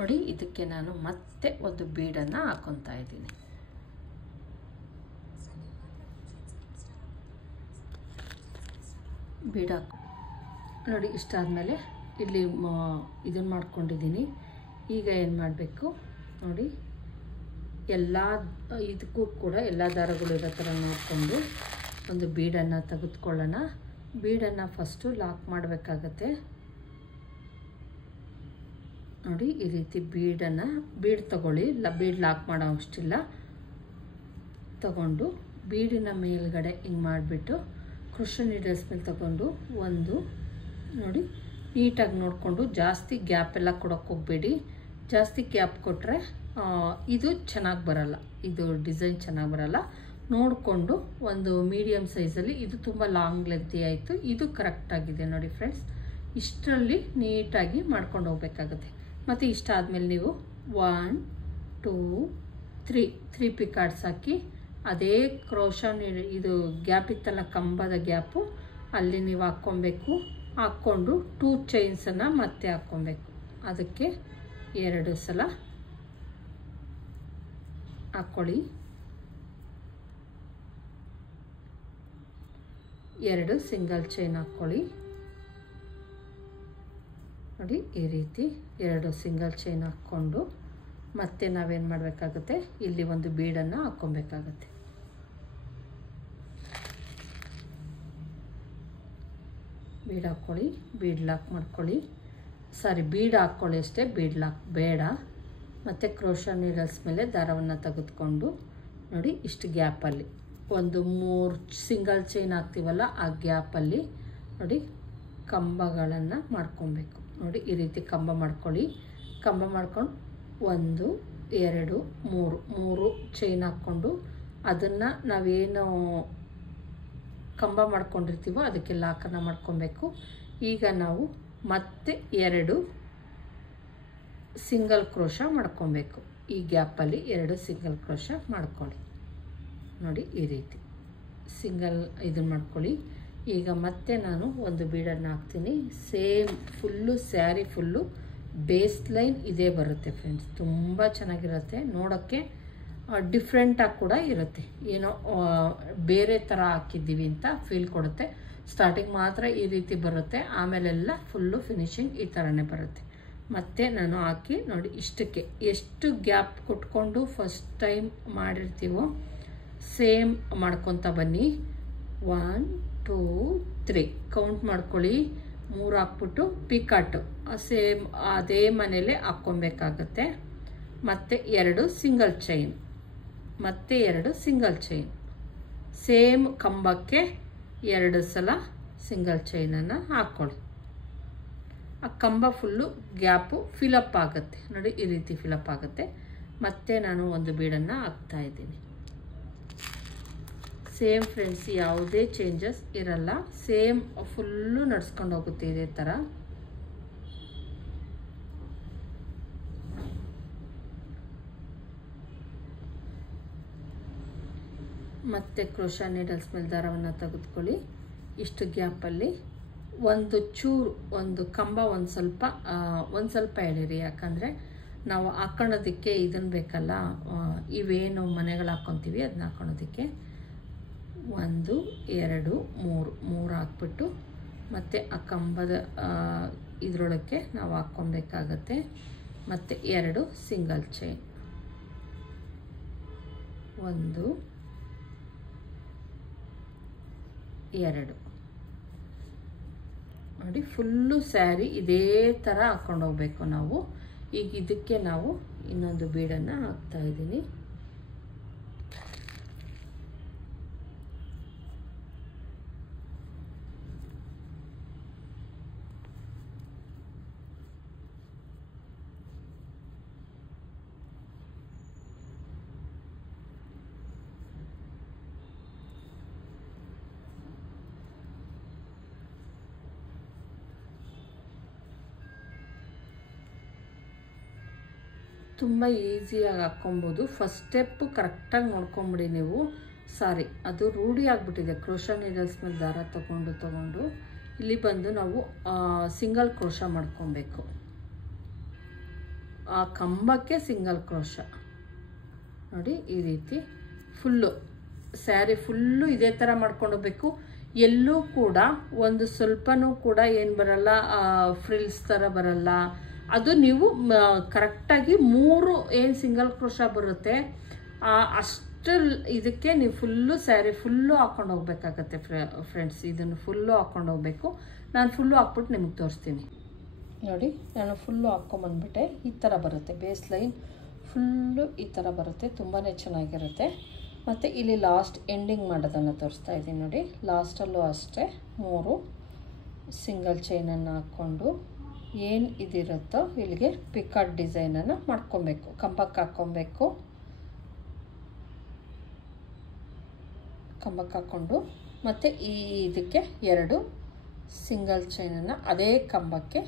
ನೋಡಿ ಇದಕ್ಕೆ ನಾನು ಮತ್ತೆ ಒಂದು ಬೀಡನ್ನು ಹಾಕೊತಾ ಇದ್ದೀನಿ. ಬೀಡ್ ಹಾಕಿ ನೋಡಿ ಇಷ್ಟಾದಮೇಲೆ ಇಲ್ಲಿ ಇದನ್ನು ಮಾಡ್ಕೊಂಡಿದ್ದೀನಿ. ಈಗ ಏನು ಮಾಡಬೇಕು ನೋಡಿ, ಎಲ್ಲ ಇದಕ್ಕೂ ಕೂಡ ಎಲ್ಲ ದಾರಗಳು ಇರೋ ಥರ ನೋಡಿಕೊಂಡು ಒಂದು ಬೀಡನ್ನು ತೆಗೆದುಕೊಳ್ಳೋಣ. ಬೀಡನ್ನು ಫಸ್ಟು ಲಾಕ್ ಮಾಡಬೇಕಾಗತ್ತೆ. ನೋಡಿ ಈ ರೀತಿ ಬೀಡ್ ತಗೊಳ್ಳಿ, ಬೀಡ್ ಲಾಕ್ ಮಾಡೋ ಅಷ್ಟಿಲ್ಲ. ತಗೊಂಡು ಬೀಡಿನ ಮೇಲ್ಗಡೆ ಹಿಂಗೆ ಮಾಡಿಬಿಟ್ಟು ಕ್ರೋಶೆ ನೀಡಲ್ಸ್ ಮೇಲೆ ತಗೊಂಡು ಒಂದು ನೋಡಿ ನೀಟಾಗಿ ನೋಡಿಕೊಂಡು, ಜಾಸ್ತಿ ಗ್ಯಾಪ್ ಎಲ್ಲ ಕೊಡೋಕ್ಕೆ ಹೋಗಬೇಡಿ. ಜಾಸ್ತಿ ಗ್ಯಾಪ್ ಕೊಟ್ಟರೆ ಇದು ಚೆನ್ನಾಗಿ ಬರಲ್ಲ, ಇದು ಡಿಸೈನ್ ಚೆನ್ನಾಗಿ ಬರಲ್ಲ. ನೋಡಿಕೊಂಡು ಒಂದು ಮೀಡಿಯಮ್ ಸೈಜಲ್ಲಿ, ಇದು ತುಂಬ ಲಾಂಗ್ ಲೆಂತಿ ಆಯಿತು, ಇದು ಕರೆಕ್ಟಾಗಿದೆ ನೋಡಿ ಫ್ರೆಂಡ್ಸ್. ಇಷ್ಟರಲ್ಲಿ ನೀಟಾಗಿ ಮಾಡ್ಕೊಂಡು ಹೋಗ್ಬೇಕಾಗುತ್ತೆ. ಮತ್ತು ಇಷ್ಟ ಆದಮೇಲೆ ನೀವು 1 2 3 ಪಿಕಾರ್ಡ್ಸ್ ಹಾಕಿ ಅದೇ ಕ್ರೋಶಾ ಇದು ಗ್ಯಾಪ್ ಇತ್ತಲ್ಲ, ಕಂಬದ ಗ್ಯಾಪು, ಅಲ್ಲಿ ನೀವು ಹಾಕ್ಕೊಬೇಕು. ಹಾಕ್ಕೊಂಡು 2 ಚೈನ್ಸನ್ನು ಮತ್ತೆ ಹಾಕ್ಕೊಬೇಕು. ಅದಕ್ಕೆ 2 ಸಲ ಹಾಕ್ಕೊಳ್ಳಿ. 2 ಸಿಂಗಲ್ ಚೈನ್ ಹಾಕ್ಕೊಳ್ಳಿ. ನೋಡಿ ಈ ರೀತಿ 2 ಸಿಂಗಲ್ ಚೈನ್ ಹಾಕ್ಕೊಂಡು ಮತ್ತೆ ನಾವೇನು ಮಾಡಬೇಕಾಗುತ್ತೆ, ಇಲ್ಲಿ ಒಂದು ಬೀಡನ್ನು ಹಾಕ್ಕೊಬೇಕಾಗತ್ತೆ. ಬೀಡ್ ಹಾಕ್ಕೊಳ್ಳಿ, ಬೀಡ್ ಲಾಕ್ ಮಾಡ್ಕೊಳ್ಳಿ. ಬೀಡ್ ಹಾಕ್ಕೊಳ್ಳಿ ಅಷ್ಟೇ, ಬೀಡ್ ಲಾಕ್ ಬೇಡ. ಮತ್ತು ಕ್ರೋಶಾ ನೀಡಲ್ಸ್ ಮೇಲೆ ದಾರವನ್ನು ತೆಗೆದುಕೊಂಡು ನೋಡಿ ಇಷ್ಟು ಗ್ಯಾಪಲ್ಲಿ ಒಂದು 3 ಸಿಂಗಲ್ ಚೈನ್ ಹಾಕ್ತೀವಲ್ಲ, ಆ ಗ್ಯಾಪಲ್ಲಿ ನೋಡಿ ಕಂಬಗಳನ್ನು ಮಾಡ್ಕೊಬೇಕು. ನೋಡಿ ಈ ರೀತಿ ಕಂಬ ಮಾಡ್ಕೊಳ್ಳಿ. ಕಂಬ ಮಾಡ್ಕೊಂಡು 1 2 3 ಚೈನ್ ಹಾಕ್ಕೊಂಡು ಅದನ್ನು ನಾವೇನು ಕಂಬ ಮಾಡ್ಕೊಂಡಿರ್ತೀವೋ ಅದಕ್ಕೆ ಲಾಕನ್ನು ಮಾಡ್ಕೊಬೇಕು. ಈಗ ನಾವು ಮತ್ತೆ 2 ಸಿಂಗಲ್ ಕ್ರೋಶಾ ಮಾಡ್ಕೊಬೇಕು. ಈ ಗ್ಯಾಪಲ್ಲಿ 2 ಸಿಂಗಲ್ ಕ್ರೋಶಾ ಮಾಡ್ಕೊಳ್ಳಿ. ನೋಡಿ ಈ ರೀತಿ ಇದನ್ನು ಮಾಡ್ಕೊಳ್ಳಿ. ಈಗ ಮತ್ತೆ ನಾನು ಒಂದು ಬೀಡನ್ನು ಹಾಕ್ತೀನಿ. Same full sari full base line ಇದೇ ಬರುತ್ತೆ ಫ್ರೆಂಡ್ಸ್. ತುಂಬ ಚೆನ್ನಾಗಿರುತ್ತೆ, ನೋಡೋಕ್ಕೆ ಡಿಫ್ರೆಂಟಾಗಿ ಕೂಡ ಇರುತ್ತೆ. ಏನೋ ಬೇರೆ ಥರ ಹಾಕಿದ್ದೀವಿ ಅಂತ ಫೀಲ್ ಕೊಡುತ್ತೆ. ಸ್ಟಾರ್ಟಿಂಗ್ ಮಾತ್ರ ಈ ರೀತಿ ಬರುತ್ತೆ, ಆಮೇಲೆಲ್ಲ ಫುಲ್ಲು ಫಿನಿಶಿಂಗ್ ಈ ಥರನೇ ಬರುತ್ತೆ. ಮತ್ತು ನಾನು ಹಾಕಿ ನೋಡಿ ಇಷ್ಟಕ್ಕೆ ಎಷ್ಟು ಗ್ಯಾಪ್ ಕೊಟ್ಕೊಂಡು ಫಸ್ಟ್ ಟೈಮ್ ಮಾಡಿರ್ತೀವೋ ಸೇಮ್ ಮಾಡ್ಕೊತ ಬನ್ನಿ. 1 2 3 ಕೌಂಟ್ ಮಾಡ್ಕೊಳ್ಳಿ. 3 ಹಾಕ್ಬಿಟ್ಟು ಪಿಕಾಟು ಸೇಮ್ ಅದೇ ಮನೇಲೆ ಹಾಕ್ಕೊಬೇಕಾಗತ್ತೆ. ಮತ್ತು 2 ಸಿಂಗಲ್ ಚೈನ್, ಮತ್ತೆ 2 ಸಿಂಗಲ್ ಚೈನ್, ಸೇಮ್ ಕಂಬಕ್ಕೆ 2 ಸಲ ಸಿಂಗಲ್ ಚೈನನ್ನು ಹಾಕ್ಕೊಳ್ಳಿ. ಆ ಕಂಬ ಫುಲ್ಲು ಗ್ಯಾಪು ಫಿಲಪ್ ಆಗುತ್ತೆ ನೋಡಿ, ಈ ರೀತಿ ಫಿಲಪ್ ಆಗುತ್ತೆ. ಮತ್ತೆ ನಾನು ಒಂದು ಬೀಡನ್ನು ಹಾಕ್ತಾ ಇದ್ದೀನಿ. ಸೇಮ್ ಫ್ರೆಂಡ್ಸ್, ಯಾವುದೇ ಚೇಂಜಸ್ ಇರಲ್ಲ, ಸೇಮ್ ಫುಲ್ಲು ನಡ್ಸ್ಕೊಂಡು ಹೋಗುತ್ತೆ ಇದೇ ಥರ. ಮತ್ತೆ ಕ್ರೋಶಾ ನೀಡಲ್ಸ್ ಮೇಲೆ ದಾರವನ್ನು ತೆಗೆದುಕೊಳ್ಳಿ. ಇಷ್ಟು ಗ್ಯಾಪಲ್ಲಿ ಒಂದು ಚೂರು ಒಂದು ಕಂಬ ಒಂದು ಸ್ವಲ್ಪ ಎಳೀರಿ. ಯಾಕಂದರೆ ನಾವು ಹಾಕ್ಕೊಳ್ಳೋದಕ್ಕೆ ಇದನ್ನು ಬೇಕಲ್ಲ, ಇವೇನು ಮನೆಗಳು ಹಾಕ್ಕೊತೀವಿ ಅದನ್ನ ಹಾಕ್ಕೊಳ್ಳೋದಕ್ಕೆ. 1 2 3 ಹಾಕ್ಬಿಟ್ಟು ಮತ್ತು ಆ ಕಂಬದ ಇದರೊಳಕ್ಕೆ ನಾವು ಹಾಕ್ಕೊಬೇಕಾಗತ್ತೆ. ಮತ್ತು 2 ಸಿಂಗಲ್ ಚೈನ್, 1 2 ನೋಡಿ. ಫುಲ್ಲು ಸ್ಯಾರಿ ಇದೇ ಥರ ಹಾಕ್ಕೊಂಡು ಹೋಗ್ಬೇಕು ನಾವು. ಈಗ ಇದಕ್ಕೆ ನಾವು ಇನ್ನೊಂದು ಬೀಡನ್ನು ಹಾಕ್ತಾ ಇದ್ದೀನಿ. ತುಂಬ ಈಸಿಯಾಗಿ ಹಾಕ್ಕೊಬೋದು. ಫಸ್ಟ್ ಸ್ಟೆಪ್ಪು ಕರೆಕ್ಟಾಗಿ ನೋಡ್ಕೊಂಬಿಡಿ ನೀವು. ಅದು ರೂಢಿ ಆಗಿಬಿಟ್ಟಿದೆ. ಕ್ರೋಶಾ ನೀಡಲ್ಸ್ ಮೇಲೆ ದಾರ ತಗೊಂಡು ಇಲ್ಲಿ ಬಂದು ನಾವು ಸಿಂಗಲ್ ಕ್ರೋಶಾ ಮಾಡ್ಕೊಬೇಕು. ಆ ಕಂಬಕ್ಕೆ ಸಿಂಗಲ್ ಕ್ರೋಶ ನೋಡಿ. ಈ ರೀತಿ ಫುಲ್ಲು ಸ್ಯಾರಿ ಫುಲ್ಲು ಇದೇ ಥರ ಮಾಡ್ಕೊಂಡು ಹೋಗ್ಬೇಕು. ಎಲ್ಲೂ ಕೂಡ ಒಂದು ಸ್ವಲ್ಪನೂ ಕೂಡ ಏನು ಬರಲ್ಲ, ಫ್ರಿಲ್ಸ್ ಥರ ಬರಲ್ಲ. ಅದು ನೀವು ಕರೆಕ್ಟಾಗಿ 3 ಏನು ಸಿಂಗಲ್ ಕ್ರೋಶ ಬರುತ್ತೆ ಅಷ್ಟು ಇದಕ್ಕೆ ನೀವು ಫುಲ್ಲು ಸ್ಯಾರಿ ಫುಲ್ಲು ಹಾಕ್ಕೊಂಡು ಹೋಗ್ಬೇಕಾಗತ್ತೆ ಫ್ರೆಂಡ್ಸ್. ಇದನ್ನು ಫುಲ್ಲು ಹಾಕ್ಕೊಂಡು ಹೋಗ್ಬೇಕು. ನಾನು ಫುಲ್ಲು ಹಾಕ್ಬಿಟ್ಟು ನಿಮಗೆ ತೋರಿಸ್ತೀನಿ ನೋಡಿ. ನಾನು ಫುಲ್ಲು ಹಾಕ್ಕೊಂಬಂದ್ಬಿಟ್ಟೆ. ಈ ಥರ ಬರುತ್ತೆ ಬೇಸ್ ಲೈನ್ ಫುಲ್ಲು ಈ ಥರ ಬರುತ್ತೆ. ತುಂಬಾ ಚೆನ್ನಾಗಿರುತ್ತೆ. ಮತ್ತು ಇಲ್ಲಿ ಲಾಸ್ಟ್ ಎಂಡಿಂಗ್ ಮಾಡೋದನ್ನು ತೋರಿಸ್ತಾ ಇದ್ದೀನಿ ನೋಡಿ. ಲಾಸ್ಟಲ್ಲೂ ಅಷ್ಟೇ 3 ಸಿಂಗಲ್ ಚೈನನ್ನು ಹಾಕ್ಕೊಂಡು ಏನು ಇದಿರುತ್ತೋ ಇಲ್ಲಿಗೆ ಪಿಕಾಟ್ ಡಿಸೈನನ್ನು ಮಾಡ್ಕೊಬೇಕು. ಕಂಬಕ್ಕೆ ಹಾಕ್ಕೊಬೇಕು. ಕಂಬಕ್ಕೆ ಹಾಕ್ಕೊಂಡು ಮತ್ತು ಇದಕ್ಕೆ 2 ಸಿಂಗಲ್ ಚೈನನ್ನು, ಅದೇ ಕಂಬಕ್ಕೆ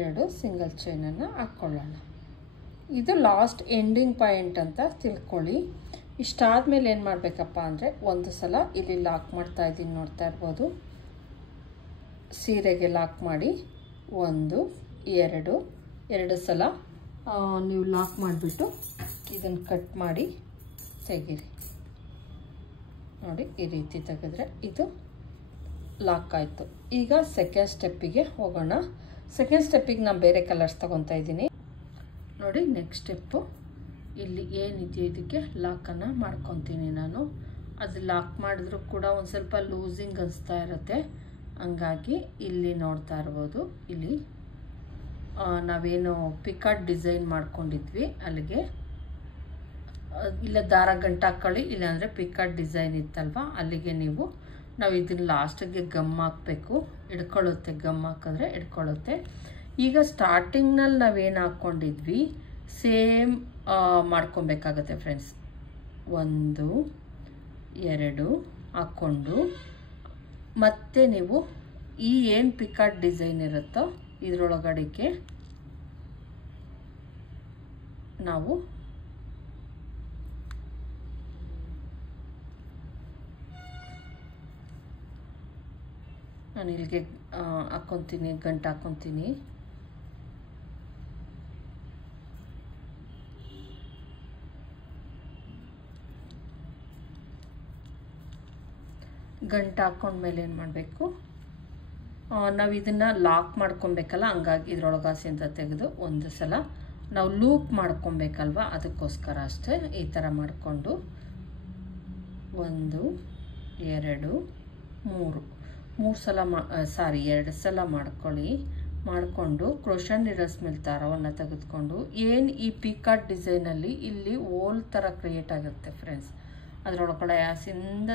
2 ಸಿಂಗಲ್ ಚೈನನ್ನು ಹಾಕ್ಕೊಳ್ಳೋಣ. ಇದು ಲಾಸ್ಟ್ ಎಂಡಿಂಗ್ ಪಾಯಿಂಟ್ ಅಂತ ತಿಳ್ಕೊಳ್ಳಿ. ಇಷ್ಟಾದಮೇಲೆ ಏನು ಮಾಡಬೇಕಪ್ಪ ಅಂದರೆ, ಒಂದು ಸಲ ಇಲ್ಲಿ ಲಾಕ್ ಮಾಡ್ತಾ ಇದ್ದೀನಿ, ನೋಡ್ತಾ ಇರ್ಬೋದು. ಸೀರೆಗೆ ಲಾಕ್ ಮಾಡಿ 1 2 ಸಲ ನೀವು ಲಾಕ್ ಮಾಡಿಬಿಟ್ಟು ಇದನ್ನು ಕಟ್ ಮಾಡಿ ತೆಗೀರಿ ನೋಡಿ. ಈ ರೀತಿ ತೆಗೆದ್ರೆ ಇದು ಲಾಕ್ ಆಯಿತು. ಈಗ ಸೆಕೆಂಡ್ ಸ್ಟೆಪ್ಪಿಗೆ ಹೋಗೋಣ. ಸೆಕೆಂಡ್ ಸ್ಟೆಪ್ಪಿಗೆ ನಾನು ಬೇರೆ ಕಲರ್ಸ್ ತೊಗೊತಾ ಇದ್ದೀನಿ ನೋಡಿ. ನೆಕ್ಸ್ಟ್ ಸ್ಟೆಪ್ಪು ಇಲ್ಲಿ ಏನಿದೆಯೋ ಇದಕ್ಕೆ ಲಾಕನ್ನು ಮಾಡ್ಕೊತೀನಿ ನಾನು. ಅದು ಲಾಕ್ ಮಾಡಿದ್ರೂ ಕೂಡ ಒಂದು ಸ್ವಲ್ಪ ಲೂಸಿಂಗ್ ಅನಿಸ್ತಾ ಇರುತ್ತೆ. ಹಂಗಾಗಿ ಇಲ್ಲಿ ನೋಡ್ತಾ ಇರ್ಬೋದು, ಇಲ್ಲಿ ನಾವೇನು ಪಿಕಾಟ್ ಡಿಸೈನ್ ಮಾಡ್ಕೊಂಡಿದ್ವಿ ಅಲ್ಲಿಗೆ ಇಲ್ಲ ದಾರ ಗಂಟು ಹಾಕ್ಕೊಳ್ಳಿ, ಇಲ್ಲಾಂದರೆ ಪಿಕಾಟ್ ಡಿಸೈನ್ ಇತ್ತಲ್ವ ಅಲ್ಲಿಗೆ ನಾವು ಇದನ್ನು ಲಾಸ್ಟಿಗೆ ಗಮ್ ಹಾಕಬೇಕು. ಹಿಡ್ಕೊಳ್ಳುತ್ತೆ, ಗಮ್ ಹಾಕಿದ್ರೆ ಹಿಡ್ಕೊಳ್ಳುತ್ತೆ. ಈಗ ಸ್ಟಾರ್ಟಿಂಗ್ನಲ್ಲಿ ನಾವೇನು ಹಾಕ್ಕೊಂಡಿದ್ವಿ ಸೇಮ್ ಮಾಡ್ಕೊಬೇಕಾಗತ್ತೆ ಫ್ರೆಂಡ್ಸ್. 1 2 ಹಾಕ್ಕೊಂಡು ಮತ್ತೆ ನೀವು ಈ ಏನು ಪಿಕಾಟ್ ಡಿಸೈನ್ ಇರುತ್ತೋ ಇದರೊಳಗಡೆಗೆ ನಾವು ನಾನು ಇಲ್ಲಿಗೆ ಹಾಕ್ಕೊತೀನಿ, ಗಂಟು ಹಾಕ್ಕೊತೀನಿ. ಗಂಟು ಹಾಕ್ಕೊಂಡ್ಮೇಲೆ ಏನು ಮಾಡಬೇಕು, ನಾವು ಇದನ್ನು ಲಾಕ್ ಮಾಡ್ಕೊಬೇಕಲ್ಲ, ಹಂಗಾಗಿ ಇದ್ರೊಳಗಾಸೆ ಅಂತ ತೆಗೆದು ಒಂದು ಸಲ ನಾವು ಲೂಪ್ ಮಾಡ್ಕೊಬೇಕಲ್ವ, ಅದಕ್ಕೋಸ್ಕರ ಅಷ್ಟೇ ಈ ಥರ ಮಾಡಿಕೊಂಡು 1 2 3 ಸಲ 2 ಸಲ ಮಾಡ್ಕೊಳ್ಳಿ. ಮಾಡಿಕೊಂಡು ಕ್ರೋಷನ್ ನೀಡಲ್ಸ್ ಮೇಲೆ ದಾರವನ್ನು ತೆಗೆದುಕೊಂಡು ಏನು ಈ ಪಿಕಾಟ್ ಡಿಸೈನಲ್ಲಿ ಇಲ್ಲಿ ಓಲ್ ಥರ ಕ್ರಿಯೇಟ್ ಆಗುತ್ತೆ ಫ್ರೆಂಡ್ಸ್, ಅದರೊಳಗಡೆ ಆಸಿಂದ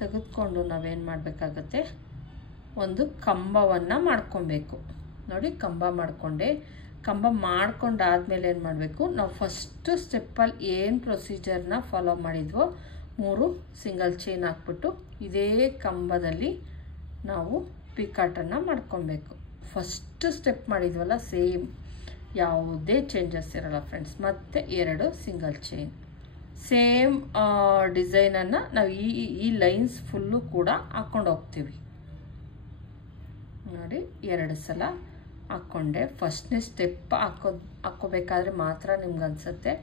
ತೆಗೆದುಕೊಂಡು ನಾವೇನು ಮಾಡಬೇಕಾಗತ್ತೆ, ಒಂದು ಕಂಬವನ್ನು ಮಾಡ್ಕೊಬೇಕು ನೋಡಿ. ಕಂಬ ಮಾಡಿಕೊಂಡೆ. ಕಂಬ ಮಾಡ್ಕೊಂಡಾದ್ಮೇಲೆ ಏನು ಮಾಡಬೇಕು, ನಾವು ಫಸ್ಟು ಸ್ಟೆಪ್ಪಲ್ಲಿ ಏನು ಪ್ರೊಸೀಜರ್ನ ಫಾಲೋ ಮಾಡಿದ್ವೋ 3 ಸಿಂಗಲ್ ಚೈನ್ ಹಾಕ್ಬಿಟ್ಟು ಇದೇ ಕಂಬದಲ್ಲಿ ನಾವು ಪಿಕಾಟನ್ನು ಮಾಡ್ಕೊಬೇಕು. ಫಸ್ಟ್ ಸ್ಟೆಪ್ ಮಾಡಿದ್ವಲ್ಲ ಸೇಮ್, ಯಾವುದೇ ಚೇಂಜಸ್ ಇರಲ್ಲ ಫ್ರೆಂಡ್ಸ್. ಮತ್ತು 2 ಸಿಂಗಲ್ ಚೈನ್ ಸೇಮ್ ಡಿಸೈನನ್ನು ನಾವು ಈ ಲೈನ್ಸ್ ಫುಲ್ಲು ಕೂಡ ಹಾಕ್ಕೊಂಡು ಹೋಗ್ತೀವಿ ನೋಡಿ. 2 ಸಲ ಹಾಕ್ಕೊಂಡೆ. ಫಸ್ಟ್ನೇ ಸ್ಟೆಪ್ ಹಾಕ್ಕೋಬೇಕಾದ್ರೆ ಮಾತ್ರ ನಿಮ್ಗೆ ಅನಿಸುತ್ತೆ.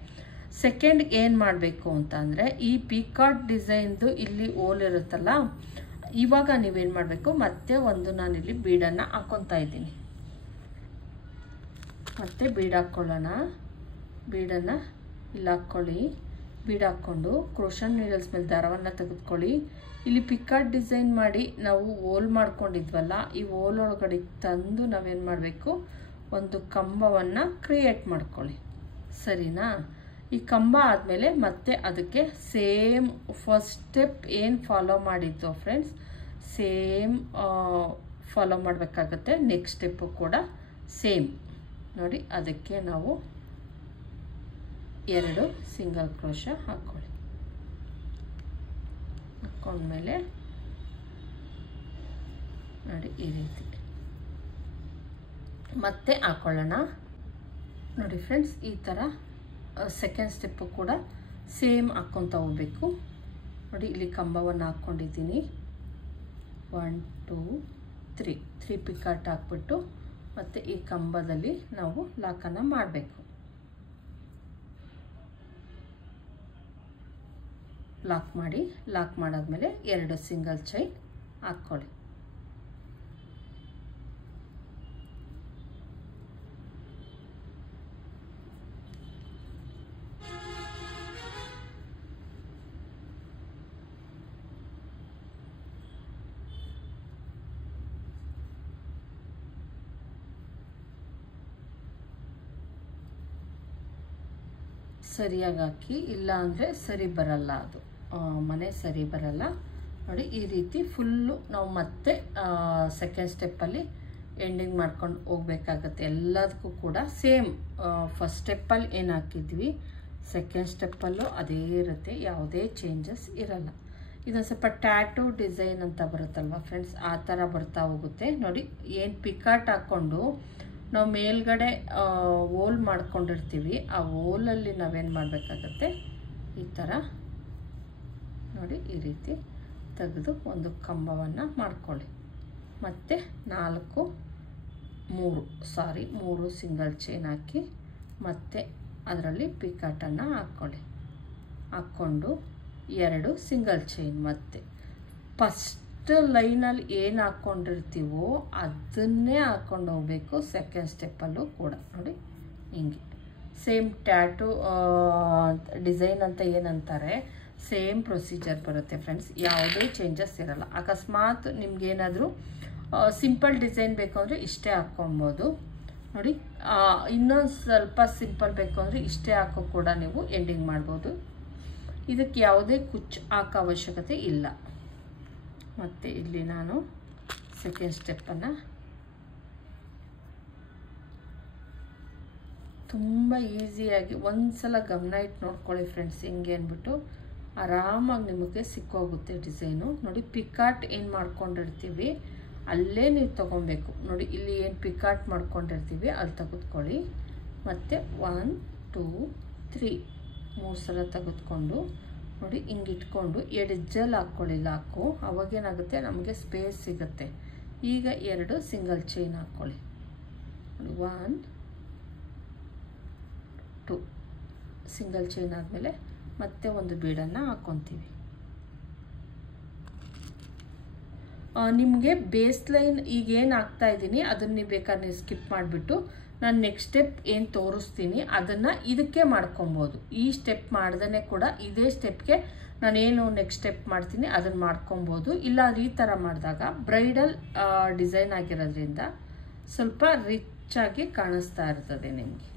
ಸೆಕೆಂಡ್ ಏನು ಮಾಡಬೇಕು ಅಂತ ಅಂದರೆ, ಈ ಪಿಕಾಟ್ ಡಿಸೈನ್ದು ಇಲ್ಲಿ ಓಲ್ ಇರುತ್ತಲ್ಲ, ಇವಾಗ ನೀವೇನು ಮಾಡಬೇಕು, ಮತ್ತೆ ನಾನಿಲ್ಲಿ ಬೀಡನ್ನು ಹಾಕ್ಕೊತಾ ಇದ್ದೀನಿ. ಮತ್ತೆ ಬೀಡ್ ಹಾಕ್ಕೊಳ್ಳೋಣ. ಬೀಡನ್ನು ಇಲ್ಲಿ ಹಾಕ್ಕೊಳ್ಳಿ. ಬೀಡ್ ಹಾಕ್ಕೊಂಡು ಕ್ರೋಷನ್ ನೀಡಲ್ಸ್ ಮೇಲೆ ದಾರವನ್ನು ತೆಗೆದುಕೊಳ್ಳಿ. ಇಲ್ಲಿ ಪಿಕಾಟ್ ಡಿಸೈನ್ ಮಾಡಿ ನಾವು ಓಲ್ ಮಾಡ್ಕೊಂಡಿದ್ವಲ್ಲ, ಈ ಓಲ್ ಒಳಗಡೆ ತಂದು ನಾವೇನು ಮಾಡಬೇಕು, ಒಂದು ಕಂಬವನ್ನು ಕ್ರಿಯೇಟ್ ಮಾಡ್ಕೊಳ್ಳಿ. ಸರಿನಾ? ಈ ಕಂಬ ಆದಮೇಲೆ ಮತ್ತೆ ಅದಕ್ಕೆ ಸೇಮ್ ಫಸ್ಟ್ ಸ್ಟೆಪ್ ಏನು ಫಾಲೋ ಮಾಡಿದ್ದು ಫ್ರೆಂಡ್ಸ್, ಸೇಮ್ ಫಾಲೋ ಮಾಡಬೇಕಾಗತ್ತೆ. ನೆಕ್ಸ್ಟ್ ಸ್ಟೆಪ್ಪು ಕೂಡ ಸೇಮ್ ನೋಡಿ. ಅದಕ್ಕೆ ನಾವು 2 ಸಿಂಗಲ್ ಕ್ರೋಶ ಹಾಕ್ಕೊಳ್ಳಿ. ಹಾಕ್ಕೊಂಡ್ಮೇಲೆ ನೋಡಿ ಈ ರೀತಿ ಮತ್ತೆ ಹಾಕ್ಕೊಳ್ಳೋಣ ನೋಡಿ ಫ್ರೆಂಡ್ಸ್. ಈ ಥರ ಸೆಕೆಂಡ್ ಸ್ಟೆಪ್ಪು ಕೂಡ ಸೇಮ್ ಹಾಕ್ಕೊತ ಹೋಗ್ಬೇಕು ನೋಡಿ. ಇಲ್ಲಿ ಕಂಬವನ್ನು ಹಾಕ್ಕೊಂಡಿದ್ದೀನಿ. 1 2 3 ಪಿಕಾಟ್ ಹಾಕ್ಬಿಟ್ಟು ಮತ್ತು ಈ ಕಂಬದಲ್ಲಿ ನಾವು ಲಾಕನ್ನು ಮಾಡಬೇಕು. ಲಾಕ್ ಮಾಡಾದ್ಮೇಲೆ 2 ಸಿಂಗಲ್ ಚೈನ್ ಹಾಕ್ಕೊಳ್ಳಿ. ಸರಿಯಾಗಿ ಹಾಕಿ, ಇಲ್ಲ ಅಂದರೆ ಸರಿ ಬರಲ್ಲ, ಅದು ಮನೆ ಸರಿ ಬರಲ್ಲ ನೋಡಿ. ಈ ರೀತಿ ಫುಲ್ಲು ನಾವು ಮತ್ತೆ ಸೆಕೆಂಡ್ ಸ್ಟೆಪ್ಪಲ್ಲಿ ಎಂಡಿಂಗ್ ಮಾಡ್ಕೊಂಡು ಹೋಗ್ಬೇಕಾಗತ್ತೆ. ಎಲ್ಲದಕ್ಕೂ ಕೂಡ ಸೇಮ್ ಫಸ್ಟ್ ಸ್ಟೆಪ್ಪಲ್ಲಿ ಏನು ಹಾಕಿದ್ವಿ ಸೆಕೆಂಡ್ ಸ್ಟೆಪ್ಪಲ್ಲೂ ಅದೇ ಇರುತ್ತೆ, ಯಾವುದೇ ಚೇಂಜಸ್ ಇರಲ್ಲ. ಇದೊಂದು ಸ್ವಲ್ಪ ಟ್ಯಾಟೂ ಡಿಸೈನ್ ಅಂತ ಬರುತ್ತಲ್ವ ಫ್ರೆಂಡ್ಸ್, ಆ ಥರ ಬರ್ತಾ ಹೋಗುತ್ತೆ ನೋಡಿ. ಏನು ಪಿಕಾಟ್ ಹಾಕ್ಕೊಂಡು ನಾವು ಮೇಲ್ಗಡೆ ಓಲ್ ಮಾಡ್ಕೊಂಡಿರ್ತೀವಿ, ಆ ಓಲಲ್ಲಿ ನಾವೇನು ಮಾಡಬೇಕಾಗತ್ತೆ, ಈ ಥರ ನೋಡಿ ಈ ರೀತಿ ತೆಗೆದು ಒಂದು ಕಂಬವನ್ನು ಮಾಡ್ಕೊಳ್ಳಿ. ಮತ್ತು 3 ಸಿಂಗಲ್ ಚೈನ್ ಹಾಕಿ ಮತ್ತೆ ಅದರಲ್ಲಿ ಪಿಕಾಟನ್ನು ಹಾಕ್ಕೊಂಡು 2 ಸಿಂಗಲ್ ಚೈನ್, ಮತ್ತೆ ಫಸ್ಟ್ ಲೈನಲ್ಲಿ ಏನು ಹಾಕ್ಕೊಂಡಿರ್ತೀವೋ ಅದನ್ನೇ ಹಾಕ್ಕೊಂಡು ಹೋಗ್ಬೇಕು ಸೆಕೆಂಡ್ ಸ್ಟೆಪ್ಪಲ್ಲೂ ಕೂಡ ನೋಡಿ. ಹಿಂಗೆ ಸೇಮ್ ಟ್ಯಾಟೂ ಡಿಸೈನ್ ಅಂತ ಏನಂತಾರೆ ಸೇಮ್ ಪ್ರೊಸೀಜರ್ ಬರುತ್ತೆ ಫ್ರೆಂಡ್ಸ್, ಯಾವುದೇ ಚೇಂಜಸ್ ಇರಲ್ಲ. ಅಕಸ್ಮಾತ್ ನಿಮ್ಗೇನಾದರೂ ಸಿಂಪಲ್ ಡಿಸೈನ್ ಬೇಕು ಅಂದರೆ ಇಷ್ಟೇ ಹಾಕ್ಕೊಬೋದು ನೋಡಿ. ಇನ್ನೊಂದು ಸ್ವಲ್ಪ ಸಿಂಪಲ್ ಬೇಕು ಅಂದರೆ ಇಷ್ಟೇ ಹಾಕೋ ಕೂಡ ನೀವು ಎಂಡಿಂಗ್ ಮಾಡ್ಬೋದು. ಇದಕ್ಕೆ ಯಾವುದೇ ಕುಚ್ಚು ಹಾಕೋ ಅವಶ್ಯಕತೆ ಇಲ್ಲ. ಮತ್ತು ಇಲ್ಲಿ ನಾನು ಸೆಕೆಂಡ್ ಸ್ಟೆಪ್ಪನ್ನು ತುಂಬ ಈಸಿಯಾಗಿ ಒಂದ್ಸಲ ಗಮನ ಇಟ್ಟು ನೋಡ್ಕೊಳ್ಳಿ ಫ್ರೆಂಡ್ಸ್, ಹಿಂಗೆ ಅಂದ್ಬಿಟ್ಟು ಆರಾಮಾಗಿ ನಿಮಗೆ ಸಿಕ್ಕೋಗುತ್ತೆ ಡಿಸೈನು ನೋಡಿ. ಪಿಕಾಟ್ ಏನು ಮಾಡ್ಕೊಂಡಿರ್ತೀವಿ ಅಲ್ಲೇ ನೀವು ತೊಗೊಬೇಕು ನೋಡಿ. ಇಲ್ಲಿ ಏನು ಪಿಕಾಟ್ ಮಾಡ್ಕೊಂಡಿರ್ತೀವಿ ಅಲ್ಲಿ ತೆಗೆದುಕೊಳ್ಳಿ. ಮತ್ತು 1 2 3 ಸಲ ತೆಗೆದುಕೊಂಡು ನೋಡಿ ಹಿಂಗೆ ಇಟ್ಕೊಂಡು ಎಡ್ಜಲ್ಲಿ ಹಾಕ್ಕೊಳ್ಳಿ ಲಾಕು. ಅವಾಗೇನಾಗುತ್ತೆ ನಮಗೆ ಸ್ಪೇಸ್ ಸಿಗುತ್ತೆ. ಈಗ 2 ಸಿಂಗಲ್ ಚೈನ್ ಹಾಕ್ಕೊಳ್ಳಿ. 1 2 ಸಿಂಗಲ್ ಚೈನ್ ಆದಮೇಲೆ ಮತ್ತೆ ಒಂದು ಬೀಡನ್ನು ಹಾಕ್ಕೊತೀವಿ. ನಿಮಗೆ ಬೇಸ್ ಲೈನ್ ಈಗೇನು ಹಾಕ್ತಾ ಇದ್ದೀನಿ ಅದನ್ನು ನೀವು ಬೇಕಾದ್ರೆ ನೀವು ಸ್ಕಿಪ್ ಮಾಡಿಬಿಟ್ಟು ನಾನು ನೆಕ್ಸ್ಟ್ ಸ್ಟೆಪ್ ಏನು ತೋರಿಸ್ತೀನಿ ಅದನ್ನು ಇದಕ್ಕೆ ಮಾಡ್ಕೊಬೋದು. ಈ ಸ್ಟೆಪ್ ಮಾಡ್ದೇ ಕೂಡ ಇದೇ ಸ್ಟೆಪ್ಗೆ ನಾನೇನು ನೆಕ್ಸ್ಟ್ ಸ್ಟೆಪ್ ಮಾಡ್ತೀನಿ ಅದನ್ನು ಮಾಡ್ಕೊಬೋದು. ಇಲ್ಲ ಈ ಥರ ಮಾಡಿದಾಗ ಬ್ರೈಡಲ್ ಡಿಸೈನ್ ಆಗಿರೋದ್ರಿಂದ ಸ್ವಲ್ಪ ರಿಚ್ ಆಗಿ ಕಾಣಿಸ್ತಾ ಇರ್ತದೆ ನಿಮಗೆ.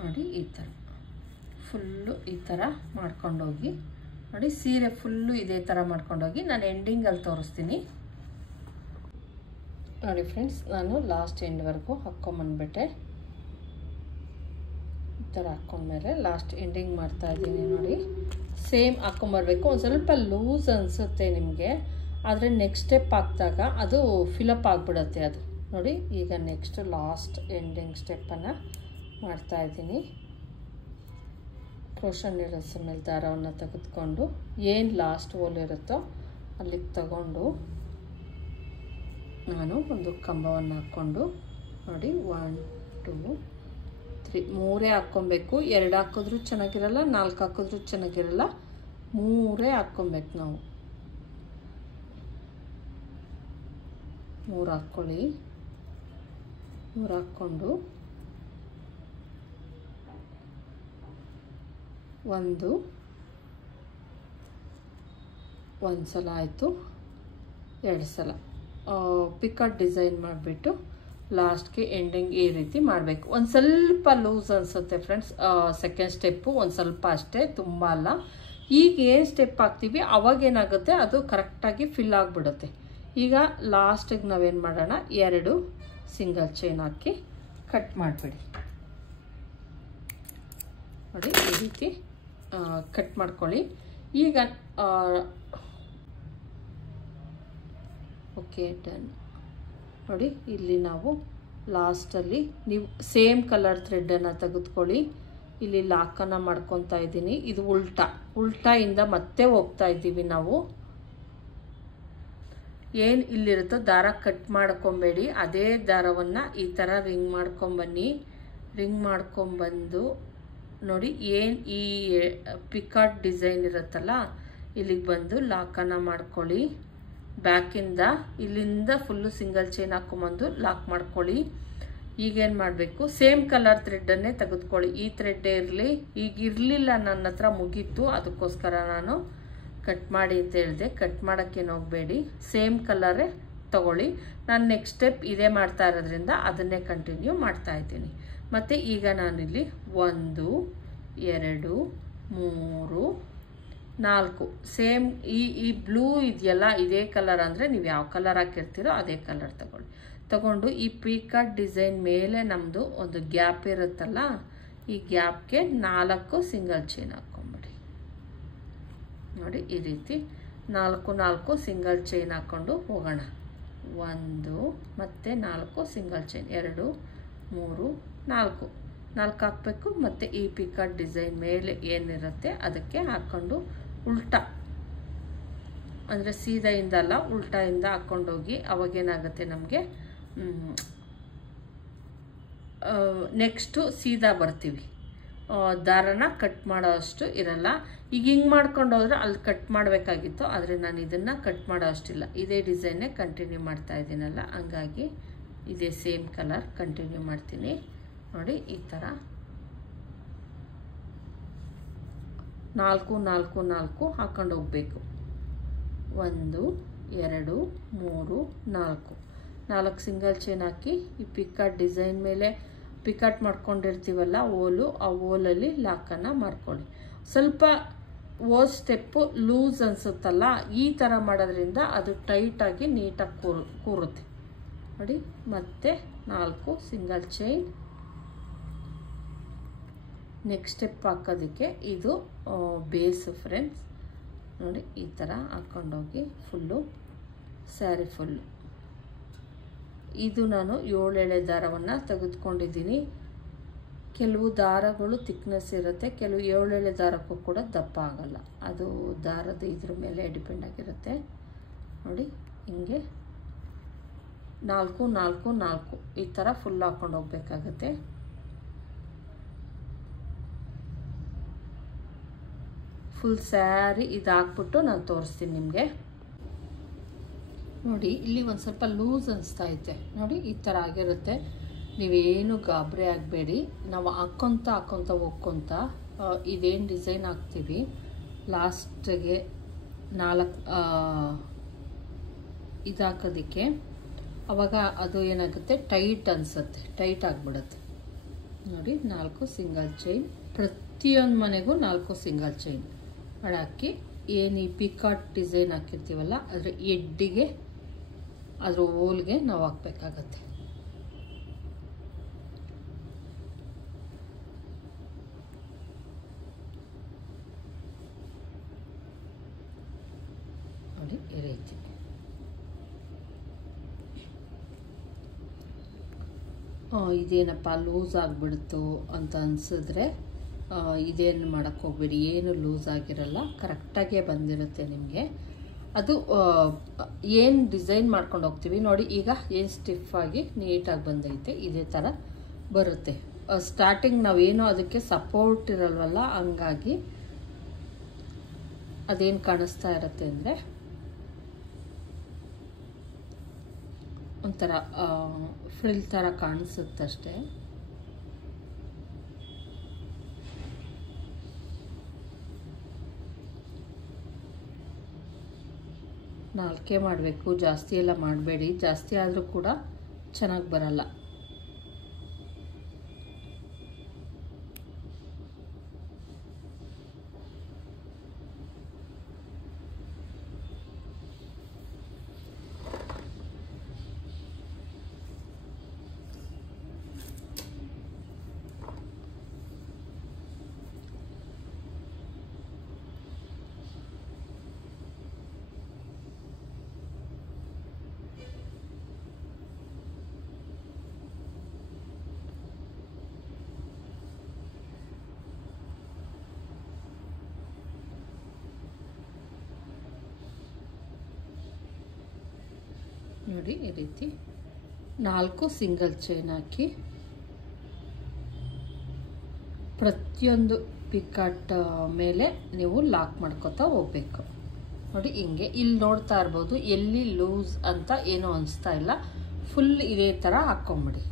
ನೋಡಿ ಈ ಥರ ಫುಲ್ಲು ಈ ಥರ ಮಾಡ್ಕೊಂಡೋಗಿ ನೋಡಿ. ಸೀರೆ ಫುಲ್ಲು ಇದೇ ಥರ ಮಾಡ್ಕೊಂಡೋಗಿ ನಾನು ಎಂಡಿಂಗಲ್ಲಿ ತೋರಿಸ್ತೀನಿ ನೋಡಿ ಫ್ರೆಂಡ್ಸ್. ನಾನು ಲಾಸ್ಟ್ ಎಂಡ್ವರೆಗೂ ಹಾಕ್ಕೊಂಬಂದ್ಬಿಟ್ಟೆ. ಈ ಥರ ಹಾಕ್ಕೊಂಡ್ಮೇಲೆ ಲಾಸ್ಟ್ ಎಂಡಿಂಗ್ ಮಾಡ್ತಾಯಿದ್ದೀನಿ ನೋಡಿ. ಸೇಮ್ ಹಾಕ್ಕೊಂಬರ್ಬೇಕು. ಒಂದು ಸ್ವಲ್ಪ ಲೂಸ್ ಅನಿಸುತ್ತೆ ನಿಮಗೆ, ಆದರೆ ನೆಕ್ಸ್ಟ್ ಸ್ಟೆಪ್ ಹಾಕಿದಾಗ ಅದು ಫಿಲಪ್ ಆಗಿಬಿಡುತ್ತೆ ಅದು ನೋಡಿ. ಈಗ ನೆಕ್ಸ್ಟ್ ಲಾಸ್ಟ್ ಎಂಡಿಂಗ್ ಸ್ಟೆಪ್ಪನ್ನು ಮಾಡ್ತಾಯಿದ್ದೀನಿ. ಕ್ರೋಷನ್ ನೀಡಲ್ಸ್ ಮೇಲೆ ದಾರವನ್ನು ತೆಗೆದುಕೊಂಡು ಏನು ಲಾಸ್ಟ್ ಹೋಲ್ ಇರುತ್ತೋ ಅಲ್ಲಿಗೆ ತಗೊಂಡು ನಾನು ಒಂದು ಕಂಬವನ್ನು ಹಾಕ್ಕೊಂಡು ನೋಡಿ 1 2 3 3 ಹಾಕ್ಕೊಬೇಕು. 2 ಹಾಕಿದ್ರೂ ಚೆನ್ನಾಗಿರಲ್ಲ, 4 ಹಾಕಿದ್ರೂ ಚೆನ್ನಾಗಿರಲ್ಲ, 3 ಹಾಕ್ಕೊಬೇಕು ನಾವು. 3 ಹಾಕ್ಕೊಳ್ಳಿ. 3 ಹಾಕ್ಕೊಂಡು ಒಂದು ಸಲ ಆಯಿತು, 2 ಸಲ ಪಿಕಾಟ್ ಡಿಸೈನ್ ಮಾಡಿಬಿಟ್ಟು ಲಾಸ್ಟ್ಗೆ ಎಂಡಿಂಗ್ ಈ ರೀತಿ ಮಾಡಬೇಕು. ಒಂದು ಸ್ವಲ್ಪ ಲೂಸ್ ಅನಿಸುತ್ತೆ ಫ್ರೆಂಡ್ಸ್ ಸೆಕೆಂಡ್ ಸ್ಟೆಪ್ಪು, ಒಂದು ಸ್ವಲ್ಪ ಅಷ್ಟೇ, ತುಂಬ ಅಲ್ಲ. ಈಗ ಏನು ಸ್ಟೆಪ್ ಹಾಕ್ತೀವಿ ಅವಾಗೇನಾಗುತ್ತೆ ಅದು ಕರೆಕ್ಟಾಗಿ ಫಿಲ್ ಆಗಿಬಿಡುತ್ತೆ. ಈಗ ಲಾಸ್ಟಿಗೆ ನಾವೇನು ಮಾಡೋಣ, 2 ಸಿಂಗಲ್ ಚೈನ್ ಹಾಕಿ ಕಟ್ ಮಾಡಿಬಿಡಿ. ನೋಡಿ ಈ ರೀತಿ ಕಟ್ ಮಾಡ್ಕೊಳ್ಳಿ. ಈಗ ಓಕೆ ಡನ್. ನೋಡಿ ಇಲ್ಲಿ ನಾವು ಲಾಸ್ಟಲ್ಲಿ ನೀವು ಸೇಮ್ ಕಲರ್ ಥ್ರೆಡ್ಡನ್ನು ತೆಗೆದುಕೊಳ್ಳಿ. ಇಲ್ಲಿ ಲಾಕನ್ನು ಮಾಡ್ಕೊತಾ ಇದ್ದೀನಿ. ಇದು ಉಲ್ಟಾಯಿಂದ ಮತ್ತೆ ಹೋಗ್ತಾ ಇದ್ದೀವಿ ನಾವು. ಏನು ಇಲ್ಲಿರುತ್ತೋ ದಾರ ಕಟ್ ಮಾಡ್ಕೊಬೇಡಿ, ಅದೇ ದಾರವನ್ನು ಈ ಥರ ರಿಂಗ್ ಮಾಡ್ಕೊಂಬನ್ನಿ. ರಿಂಗ್ ಮಾಡ್ಕೊಂಬಂದು ನೋಡಿ ಏನು ಈ ಪಿಕಾಟ್ ಡಿಸೈನ್ ಇರುತ್ತಲ್ಲ, ಇಲ್ಲಿಗೆ ಬಂದು ಲಾಕನ್ನು ಮಾಡ್ಕೊಳ್ಳಿ. ಬ್ಯಾಕಿಂದ ಇಲ್ಲಿಂದ ಫುಲ್ಲು ಸಿಂಗಲ್ ಚೈನ್ ಹಾಕ್ಕೊಂಬಂದು ಲಾಕ್ ಮಾಡ್ಕೊಳ್ಳಿ. ಈಗೇನು ಮಾಡಬೇಕು, ಸೇಮ್ ಕಲರ್ ಥ್ರೆಡ್ಡನ್ನೇ ತೆಗೆದುಕೊಳ್ಳಿ. ಈ ಥ್ರೆಡ್ಡೇ ಇರಲಿ. ಈಗ ಇರಲಿಲ್ಲ ನನ್ನ ಹತ್ರ, ಮುಗೀತು, ಅದಕ್ಕೋಸ್ಕರ ನಾನು ಕಟ್ ಮಾಡಿ ಅಂತ ಹೇಳಿದೆ. ಕಟ್ ಮಾಡೋಕ್ಕೇನು ಹೋಗಬೇಡಿ, ಸೇಮ್ ಕಲರೇ ತಗೊಳ್ಳಿ. ನಾನು ನೆಕ್ಸ್ಟ್ ಸ್ಟೆಪ್ ಇದೇ ಮಾಡ್ತಾ ಇರೋದ್ರಿಂದ ಅದನ್ನೇ ಕಂಟಿನ್ಯೂ ಮಾಡ್ತಾ ಇದ್ದೀನಿ. ಮತ್ತು ಈಗ ನಾನಿಲ್ಲಿ 1 2 3 4 ಸೇಮ್ ಈ ಬ್ಲೂ ಇದೆಯಲ್ಲ, ಇದೇ ಕಲರ್ ಅಂದರೆ ನೀವು ಯಾವ ಕಲರ್ ಹಾಕಿರ್ತೀರೋ ಅದೇ ಕಲರ್ ತಗೊಂಡು ಈ ಪಿಕಾಟ್ ಡಿಸೈನ್ ಮೇಲೆ ನಮ್ಮದು ಒಂದು ಗ್ಯಾಪ್ ಇರುತ್ತಲ್ಲ, ಈ ಗ್ಯಾಪ್ಗೆ 4 ಸಿಂಗಲ್ ಚೈನ್ ಹಾಕ್ಕೊಂಬಿಡಿ. ನೋಡಿ ಈ ರೀತಿ 4 ಸಿಂಗಲ್ ಚೈನ್ ಹಾಕ್ಕೊಂಡು ಹೋಗೋಣ. 1 ಮತ್ತು 4 ಸಿಂಗಲ್ ಚೈನ್, 2 3 4 ಹಾಕಬೇಕು. ಮತ್ತು ಈ ಪಿಕಾಟ್ ಡಿಸೈನ್ ಮೇಲೆ ಏನಿರುತ್ತೆ ಅದಕ್ಕೆ ಹಾಕ್ಕೊಂಡು ಉಲ್ಟಾ ಅಂದರೆ ಸೀದಾಯಿಂದ ಅಲ್ಲ, ಉಲ್ಟಾಯಿಂದ ಹಾಕ್ಕೊಂಡೋಗಿ. ಅವಾಗೇನಾಗುತ್ತೆ ನಮಗೆ, ನೆಕ್ಸ್ಟು ಸೀದಾ ಬರ್ತೀವಿ, ದಾರನ ಕಟ್ ಮಾಡೋ ಅಷ್ಟು ಇರಲ್ಲ. ಈಗ ಹಿಂಗೆ ಮಾಡ್ಕೊಂಡು ಹೋದ್ರೆ ಅಲ್ಲಿ ಕಟ್ ಮಾಡಬೇಕಾಗಿತ್ತು, ಆದರೆ ನಾನು ಇದನ್ನು ಕಟ್ ಮಾಡೋ ಅಷ್ಟಿಲ್ಲ. ಇದೇ ಡಿಸೈನ್ನೇ ಕಂಟಿನ್ಯೂ ಮಾಡ್ತಾ ಇದ್ದೀನಲ್ಲ, ಹಂಗಾಗಿ ಇದೇ ಸೇಮ್ ಕಲರ್ ಕಂಟಿನ್ಯೂ ಮಾಡ್ತೀನಿ. ನೋಡಿ ಈ ಥರ 4 ಹಾಕೊಂಡು ಹೋಗಬೇಕು. 1 2 3 4 ಸಿಂಗಲ್ ಚೈನ್ ಹಾಕಿ ಈ ಪಿಕಾಟ್ ಡಿಸೈನ್ ಮೇಲೆ ಪಿಕಾಟ್ ಮಾಡ್ಕೊಂಡಿರ್ತೀವಲ್ಲ ಓಲು, ಆ ಓಲಲ್ಲಿ ಲಾಕನ್ನು ಮಾಡ್ಕೊಳ್ಳಿ. ಸ್ವಲ್ಪ ಸ್ಟೆಪ್ಪು ಲೂಸ್ ಅನಿಸುತ್ತಲ್ಲ, ಈ ಥರ ಮಾಡೋದ್ರಿಂದ ಅದು ಟೈಟಾಗಿ ನೀಟಾಗಿ ಕೂರುತ್ತೆ. ನೋಡಿ ಮತ್ತೆ 4 ಸಿಂಗಲ್ ಚೈನ್. ನೆಕ್ಸ್ಟ್ ಸ್ಟೆಪ್ ಹಾಕೋದಕ್ಕೆ ಇದು ಬೇಸು ಫ್ರೆಂಡ್ಸ್. ನೋಡಿ ಈ ಥರ ಹಾಕ್ಕೊಂಡೋಗಿ ಫುಲ್ಲು ಸ್ಯಾರಿ ಫುಲ್ಲು. ಇದು ನಾನು 7 ಎಳೆ ದಾರವನ್ನು ತೆಗೆದುಕೊಂಡಿದ್ದೀನಿ. ಕೆಲವು ದಾರಗಳು ಥಿಕ್ನೆಸ್ ಇರುತ್ತೆ, ಕೆಲವು 7 ಎಳೆ ದಾರಕ್ಕೂ ಕೂಡ ದಪ್ಪ ಆಗಲ್ಲ. ಅದು ದಾರದ ಇದ್ರ ಮೇಲೆ ಡಿಪೆಂಡ್ ಆಗಿರುತ್ತೆ. ನೋಡಿ ಹಿಂಗೆ 4 ಈ ಥರ ಫುಲ್ ಹಾಕ್ಕೊಂಡು ಹೋಗ್ಬೇಕಾಗತ್ತೆ. ಫುಲ್ ಸ್ಯಾರಿ ಇದು ಹಾಕ್ಬಿಟ್ಟು ನಾನು ತೋರಿಸ್ತೀನಿ ನಿಮಗೆ. ನೋಡಿ ಇಲ್ಲಿ ಒಂದು ಸ್ವಲ್ಪ ಲೂಸ್ ಅನಿಸ್ತಾ ಐತೆ. ನೋಡಿ ಈ ಥರ ಆಗಿರುತ್ತೆ. ನೀವೇನು ಗಾಬರಿ ಆಗಬೇಡಿ. ನಾವು ಹಾಕ್ಕೊತ ಹೋಗ್ಕೊತ ಇದೇನು ಡಿಸೈನ್ ಹಾಕ್ತೀವಿ ಲಾಸ್ಟಿಗೆ 4 ಇದು ಹಾಕೋದಕ್ಕೆ, ಆವಾಗ ಅದು ಏನಾಗುತ್ತೆ, ಟೈಟ್ ಅನಿಸುತ್ತೆ, ಟೈಟ್ ಆಗಿಬಿಡುತ್ತೆ. ನೋಡಿ 4 ಸಿಂಗಲ್ ಚೈನ್, ಪ್ರತಿಯೊಂದು ಮನೆಗೂ 4 ಸಿಂಗಲ್ ಚೈನ್ ಹಾಕಿ ಏನು ಈ ಪಿಕಾಟ್ ಡಿಸೈನ್ ಹಾಕಿರ್ತೀವಲ್ಲ ಅದರ ಎಡ್ಡಿಗೆ, ಅದ್ರ ಓಲ್ಗೆ ನಾವು ಹಾಕಬೇಕಾಗತ್ತೆ. ನೋಡಿ ಈ ರೀತಿ. ಇದೇನಪ್ಪ ಲೂಸ್ ಆಗಿಬಿಡ್ತು ಅಂತ ಅನಿಸಿದ್ರೆ ಇದೇನು ಮಾಡೋಕ್ಕೆ ಹೋಗ್ಬೇಡಿ, ಏನು ಲೂಸ್ ಆಗಿರಲ್ಲ, ಕರೆಕ್ಟಾಗೇ ಬಂದಿರುತ್ತೆ ನಿಮಗೆ. ಅದು ಏನು ಡಿಸೈನ್ ಮಾಡ್ಕೊಂಡು ಹೋಗ್ತೀವಿ ನೋಡಿ. ಈಗ ಏನು ಸ್ಟಿಫಾಗಿ ನೀಟಾಗಿ ಬಂದೈತೆ, ಇದೇ ಥರ ಬರುತ್ತೆ. ಸ್ಟಾರ್ಟಿಂಗ್ ನಾವೇನೋ ಅದಕ್ಕೆ ಸಪೋರ್ಟ್ ಇರಲ್ವಲ್ಲ, ಹಂಗಾಗಿ ಅದೇನು ಕಾಣಿಸ್ತಾ ಇರುತ್ತೆ ಅಂದರೆ ಒಂಥರ ಫ್ರಿಲ್ ಥರ ಕಾಣಿಸುತ್ತಷ್ಟೇ. ನಾಲ್ಕೇ ಮಾಡಬೇಕು, ಜಾಸ್ತಿ ಎಲ್ಲ ಮಾಡಬೇಡಿ. ಜಾಸ್ತಿ ಆದರೂ ಕೂಡ ಚೆನ್ನಾಗಿ ಬರಲ್ಲ. ನೋಡಿ ಈ ರೀತಿ 4 ಸಿಂಗಲ್ ಚೈನ್ ಹಾಕಿ ಪ್ರತಿಯೊಂದು ಪಿಕಾಟ್ ಮೇಲೆ ನೀವು ಲಾಕ್ ಮಾಡ್ಕೊತಾ ಹೋಗ್ಬೇಕು. ನೋಡಿ ಹಿಂಗೆ ಇಲ್ಲಿ ನೋಡ್ತಾ ಇರ್ಬೋದು, ಎಲ್ಲಿ ಲೂಸ್ ಅಂತ ಏನೂ ಅನಿಸ್ತಾ ಇಲ್ಲ. ಫುಲ್ ಇದೇ ಥರ ಹಾಕ್ಕೊಂಬಿಡಿ.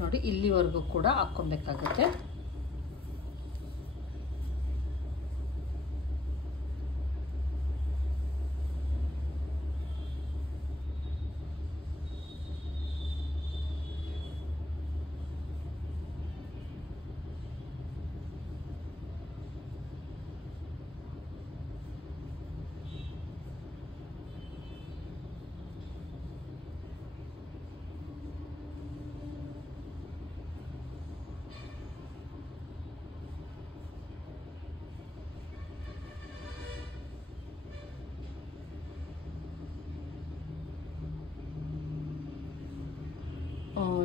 ನೋಡಿ ಇಲ್ಲಿವರೆಗೂ ಕೂಡ ಹಾಕ್ಕೊಬೇಕಾಗತ್ತೆ.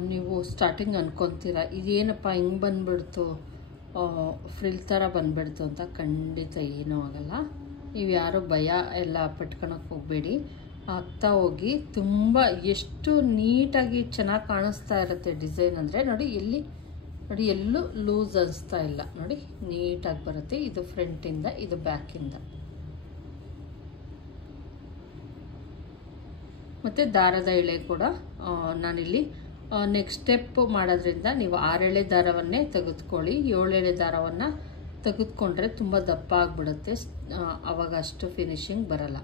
ನೀವು ಸ್ಟಾರ್ಟಿಂಗ್ ಅನ್ಕೊತೀರ ಇದೇನಪ್ಪ ಹಿಂಗೆ ಬಂದುಬಿಡ್ತು, ಫ್ರಿಲ್ ಥರ ಬಂದುಬಿಡ್ತು ಅಂತ. ಖಂಡಿತ ಏನೂ ಆಗಲ್ಲ. ನೀವು ಯಾರು ಭಯ ಎಲ್ಲ ಪಟ್ಕೊಳಕ್ಕೆ ಹೋಗಬೇಡಿ. ಆಗ್ತಾ ಹೋಗಿ ತುಂಬ ಎಷ್ಟು ನೀಟಾಗಿ ಚೆನ್ನಾಗಿ ಕಾಣಿಸ್ತಾ ಇರುತ್ತೆ ಡಿಸೈನ್ ಅಂದರೆ. ನೋಡಿ ಎಲ್ಲಿ ನೋಡಿ ಎಲ್ಲೂ ಲೂಸ್ ಅನಿಸ್ತಾ ಇಲ್ಲ. ನೋಡಿ ನೀಟಾಗಿ ಬರುತ್ತೆ. ಇದು ಫ್ರಂಟಿಂದ, ಇದು ಬ್ಯಾಕಿಂದ. ಮತ್ತು ದಾರದ ಎಳೆ ಕೂಡ ನಾನಿಲ್ಲಿ ನೆಕ್ಸ್ಟ್ ಸ್ಟೆಪ್ ಮಾಡೋದ್ರಿಂದ ನೀವು 6 ಎಳೆ ದಾರವನ್ನೇ ತೆಗೆದುಕೊಳ್ಳಿ. 7 ಎಳೆ ದಾರವನ್ನು ತೆಗೆದುಕೊಂಡ್ರೆ ತುಂಬ ದಪ್ಪ ಆಗಿಬಿಡುತ್ತೆ, ಆವಾಗ ಅಷ್ಟು ಫಿನಿಶಿಂಗ್ ಬರಲ್ಲ.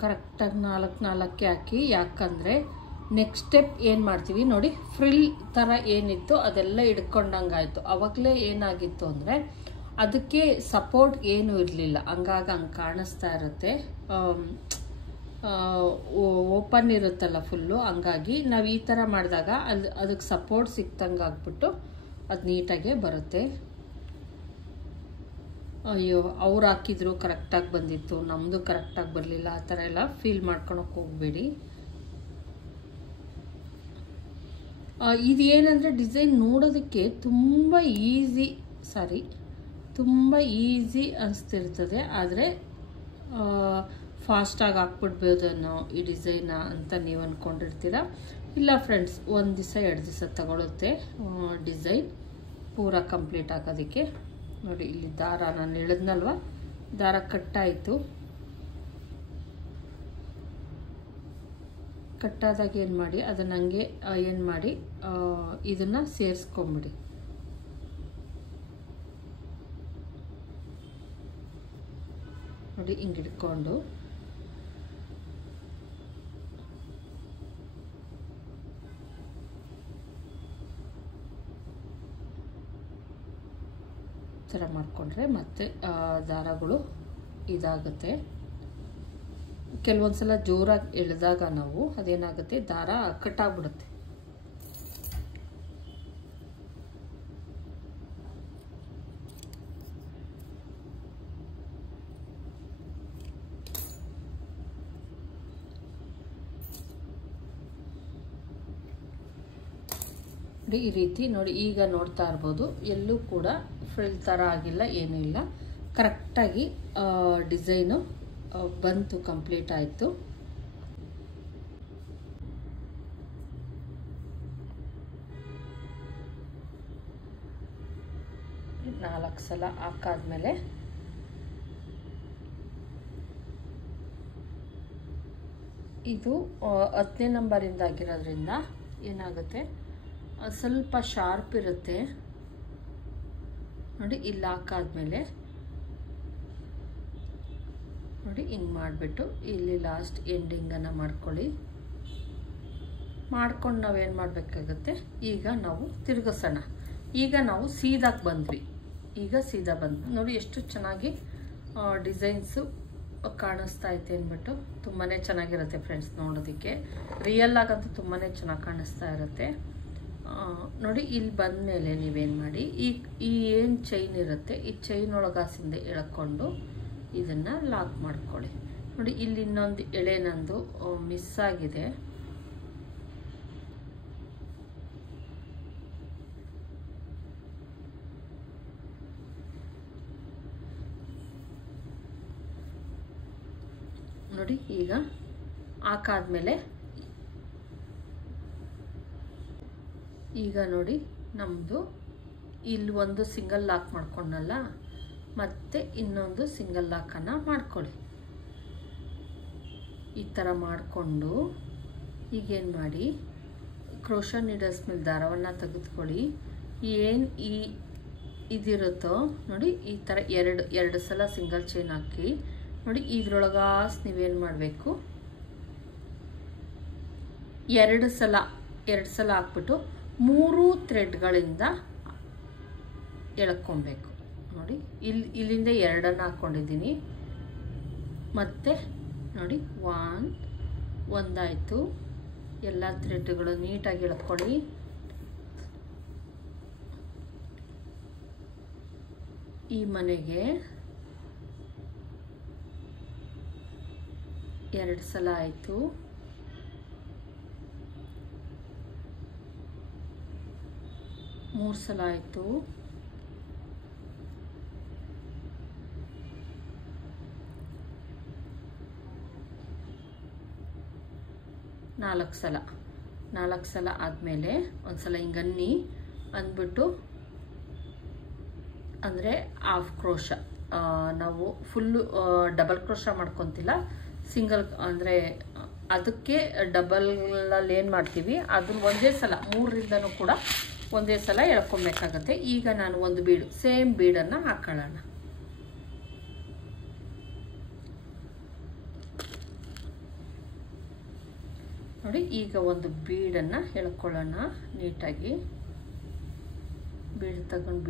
ಕರೆಕ್ಟಾಗಿ 4 ಹಾಕಿ. ಯಾಕಂದರೆ ನೆಕ್ಸ್ಟ್ ಸ್ಟೆಪ್ ಏನು ಮಾಡ್ತೀವಿ ನೋಡಿ, ಫ್ರಿಲ್ ಥರ ಏನಿತ್ತು ಅದೆಲ್ಲ ಹಿಡ್ಕೊಂಡಂಗೆ ಆಯಿತು. ಆವಾಗಲೇ ಏನಾಗಿತ್ತು ಅಂದರೆ ಅದಕ್ಕೆ ಸಪೋರ್ಟ್ ಏನೂ ಇರಲಿಲ್ಲ, ಹಂಗಾಗಿ ಹಂಗೆ ಕಾಣಿಸ್ತಾ ಇರುತ್ತೆ. ಓಪನ್ ಇರುತ್ತಲ್ಲ ಫುಲ್ಲು, ಹಂಗಾಗಿ ನಾವು ಈ ಥರ ಮಾಡಿದಾಗ ಅದಕ್ಕೆ ಸಪೋರ್ಟ್ ಸಿಕ್ತಂಗೆ ಆಗ್ಬಿಟ್ಟು ಅದು ನೀಟಾಗೆ ಬರುತ್ತೆ. ಅಯ್ಯೋ ಅವ್ರು ಹಾಕಿದ್ರು ಕರೆಕ್ಟಾಗಿ ಬಂದಿತ್ತು, ನಮ್ಮದು ಕರೆಕ್ಟಾಗಿ ಬರಲಿಲ್ಲ, ಆ ಥರ ಎಲ್ಲ ಫೀಲ್ ಮಾಡ್ಕೊಳಕ್ಕೆ ಹೋಗಬೇಡಿ. ಇದು ಏನಂದರೆ ಡಿಸೈನ್ ನೋಡೋದಕ್ಕೆ ತುಂಬ ಈಸಿ ಅನಿಸ್ತಿರ್ತದೆ. ಆದರೆ ಫಾಸ್ಟಾಗಿ ಹಾಕ್ಬಿಡ್ಬೋದೇನೋ ಈ ಡಿಸೈನ ಅಂತ ನೀವು ಅಂದ್ಕೊಂಡಿರ್ತೀರ. ಇಲ್ಲ ಫ್ರೆಂಡ್ಸ್, 1 ದಿವಸ 2 ದಿವಸ ತಗೊಳುತ್ತೆ ಡಿಸೈನ್ ಪೂರ ಕಂಪ್ಲೀಟ್ ಆಗೋದಕ್ಕೆ. ನೋಡಿ ಇಲ್ಲಿ ದಾರ ನಾನು ಹೇಳಿದ್ನಲ್ವ, ದಾರ ಕಟ್ಟಾಯಿತು. ಕಟ್ಟಾದಾಗ ಏನು ಮಾಡಿ ಅದನ್ನು ಹಂಗೆ ಏನು ಮಾಡಿ ಇದನ್ನು ಸೇರಿಸ್ಕೊಂಬಿಡಿ. ನೋಡಿ ಹಿಂಗೆ ಹಿಡ್ಕೊಂಡು ಥರ ಮಾಡಿಕೊಂಡ್ರೆ ಮತ್ತೆ ದಾರಗಳು ಇದಾಗುತ್ತೆ. ಕೆಲವೊಂದು ಸಲ ಜೋರಾಗಿ ಎಳೆದಾಗ ನಾವು ಅದೇನಾಗುತ್ತೆ, ದಾರ ಕಟ್ಟಾಗ್ಬಿಡುತ್ತೆ. ಈ ರೀತಿ ನೋಡಿ, ಈಗ ನೋಡ್ತಾ ಇರ್ಬೋದು ಎಲ್ಲೂ ಕೂಡ ಫ್ರಿಲ್ ಥರ ಆಗಿಲ್ಲ, ಏನೂ ಇಲ್ಲ. ಕರೆಕ್ಟಾಗಿ ಡಿಸೈನು ಬಂತು, ಕಂಪ್ಲೀಟ್ ಆಯಿತು. ನಾಲ್ಕು ಸಲ ಹಾಕಾದ್ಮೇಲೆ ಇದು 10ನೇ ನಂಬರಿಂದ ಆಗಿರೋದ್ರಿಂದ ಏನಾಗುತ್ತೆ, ಸ್ವಲ್ಪ ಶಾರ್ಪ್ ಇರುತ್ತೆ. ನೋಡಿ ಇಲ್ಲಿ ಹಾಕಾದ್ಮೇಲೆ ನೋಡಿ ಹಿಂಗೆ ಮಾಡಿಬಿಟ್ಟು ಇಲ್ಲಿ ಲಾಸ್ಟ್ ಎಂಡಿಂಗನ್ನು ಮಾಡ್ಕೊಳ್ಳಿ. ಮಾಡ್ಕೊಂಡು ನಾವೇನು ಮಾಡಬೇಕಾಗುತ್ತೆ, ಈಗ ನಾವು ತಿರುಗಿಸೋಣ. ಈಗ ನಾವು ಸೀದಾಗಿ ಬಂದ್ವಿ. ಈಗ ಸೀದಾ ಬಂದ್ವಿ ನೋಡಿ, ಎಷ್ಟು ಚೆನ್ನಾಗಿ ಡಿಸೈನ್ಸು ಕಾಣಿಸ್ತಾ ಐತೆ ಅಂದ್ಬಿಟ್ಟು. ತುಂಬಾ ಚೆನ್ನಾಗಿರುತ್ತೆ ಫ್ರೆಂಡ್ಸ್, ನೋಡೋದಕ್ಕೆ ರಿಯಲ್ ಆಗಂತೂ ತುಂಬಾ ಚೆನ್ನಾಗಿ ಕಾಣಿಸ್ತಾ ಇರುತ್ತೆ ನೋಡಿ. ಇಲ್ಲಿ ಬಂದಮೇಲೆ ನೀವೇನು ಮಾಡಿ, ಈ ಏನು ಚೈನ್ ಇರುತ್ತೆ, ಈ ಚೈನ್ ಒಳಗಾಸಿಂದ ಎಳ್ಕೊಂಡು ಇದನ್ನು ಲಾಕ್ ಮಾಡ್ಕೊಳ್ಳಿ. ನೋಡಿ, ಇಲ್ಲಿ ಇನ್ನೊಂದು ಎಳೆ ನಂದು ಮಿಸ್ ಆಗಿದೆ. ನೋಡಿ, ಈಗ ಹಾಕಾದ್ಮೇಲೆ ಈಗ ನೋಡಿ ನಮ್ಮದು ಇಲ್ಲಿ ಒಂದು ಸಿಂಗಲ್ ಲಾಕ್ ಮಾಡ್ಕೊಂಡಲ್ಲ, ಮತ್ತೆ ಇನ್ನೊಂದು ಸಿಂಗಲ್ ಲಾಕನ್ನು ಮಾಡ್ಕೊಳ್ಳಿ. ಈ ಥರ ಮಾಡಿಕೊಂಡು ಈಗೇನು ಮಾಡಿ, ಕ್ರೋಶಾ ನೀಡಲ್ಸ್ ಮೇಲೆ ದಾರವನ್ನು ತೆಗೆದುಕೊಳ್ಳಿ. ಏನು ಇದಿರುತ್ತೋ ನೋಡಿ, ಈ ಥರ ಎರಡು ಸಲ ಸಿಂಗಲ್ ಚೈನ್ ಹಾಕಿ ನೋಡಿ. ಇದ್ರೊಳಗಾಸ್ ನೀವೇನು ಮಾಡಬೇಕು, ಎರಡು ಸಲ ಹಾಕ್ಬಿಟ್ಟು 3 ಥ್ರೆಡ್ಗಳಿಂದ ಎಳ್ಕೊಬೇಕು ನೋಡಿ. ಇಲ್ಲಿಂದ 2 ಹಾಕ್ಕೊಂಡಿದ್ದೀನಿ. ಮತ್ತೆ ನೋಡಿ, ಒಂದಾಯಿತು. ಎಲ್ಲ ಥ್ರೆಡ್ಗಳು ನೀಟಾಗಿ ಎಳ್ಕೊಳ್ಳಿ. ಈ ಮನೆಗೆ 2 ಸಲ ಆಯಿತು. 3 ಸಲ ಆಯಿತು. 4 ಸಲ ಆದಮೇಲೆ ಒಂದು ಸಲ ಹಿಂಗನ್ನಿ ಅಂದ್ಬಿಟ್ಟು, ಅಂದರೆ ಹಾಫ್ ಕ್ರೋಶ, ನಾವು ಫುಲ್ಲು ಡಬಲ್ ಕ್ರೋಶ ಮಾಡ್ಕೊತಿಲ್ಲ, ಸಿಂಗಲ್ ಅಂದರೆ ಅದಕ್ಕೆ ಡಬಲಲ್ಲಿ ಏನು ಮಾಡ್ತೀವಿ ಅದನ್ನು ಒಂದೇ ಸಲ 3ರಿಂದನೂ ಕೂಡ ಒಂದೇ ಸಲ ಎಳ್ಕೊಬೇಕಾಗತ್ತೆ. ಈಗ ನಾನು ಒಂದು ಬೀಡು, ಸೇಮ್ ಬೀಡನ್ನು ಹಾಕೊಳ್ಳೋಣ. ನೋಡಿ, ಈಗ ಒಂದು ಬೀಡನ್ನು ಎಳ್ಕೊಳ್ಳೋಣ ನೀಟಾಗಿ. ಬೀಡ್ ತಗೊಂಡು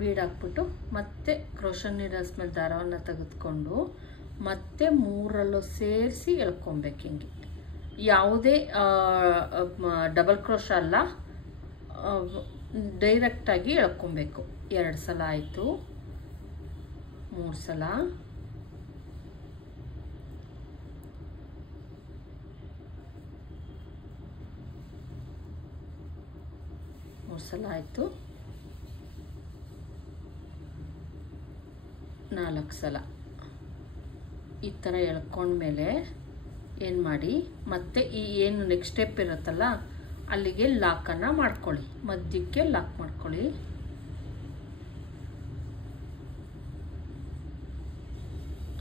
ಬೀಡ್ ಹಾಕ್ಬಿಟ್ಟು ಮತ್ತೆ ಕ್ರೋಶಾ ನೀಡಲ್ಸ್ ಮೇಲೆ ದಾರವನ್ನು ತೆಗೆದುಕೊಂಡು ಮತ್ತೆ 3ರಲ್ಲೂ ಸೇರಿಸಿ ಎಳ್ಕೊಬೇಕು. ಹಿಂಗೆ ಯಾವುದೇ ಡಬಲ್ ಕ್ರೋಶ ಅಲ್ಲ, ಡೈರೆಕ್ಟಾಗಿ ಎಳ್ಕೊಬೇಕು. 2 ಸಲ ಆಯಿತು. 3 ಸಲ, 3 ಸಲ ಆಯಿತು. 4 ಸಲ ಈ ಥರ ಎಳ್ಕೊಂಡ್ಮೇಲೆ ಏನು ಮಾಡಿ, ಮತ್ತೆ ಈ ಏನು ನೆಕ್ಸ್ಟ್ ಸ್ಟೆಪ್ ಇರುತ್ತಲ್ಲ ಅಲ್ಲಿಗೆ ಲಾಕನ್ನು ಮಾಡ್ಕೊಳ್ಳಿ, ಮಧ್ಯಕ್ಕೆ ಲಾಕ್ ಮಾಡ್ಕೊಳ್ಳಿ.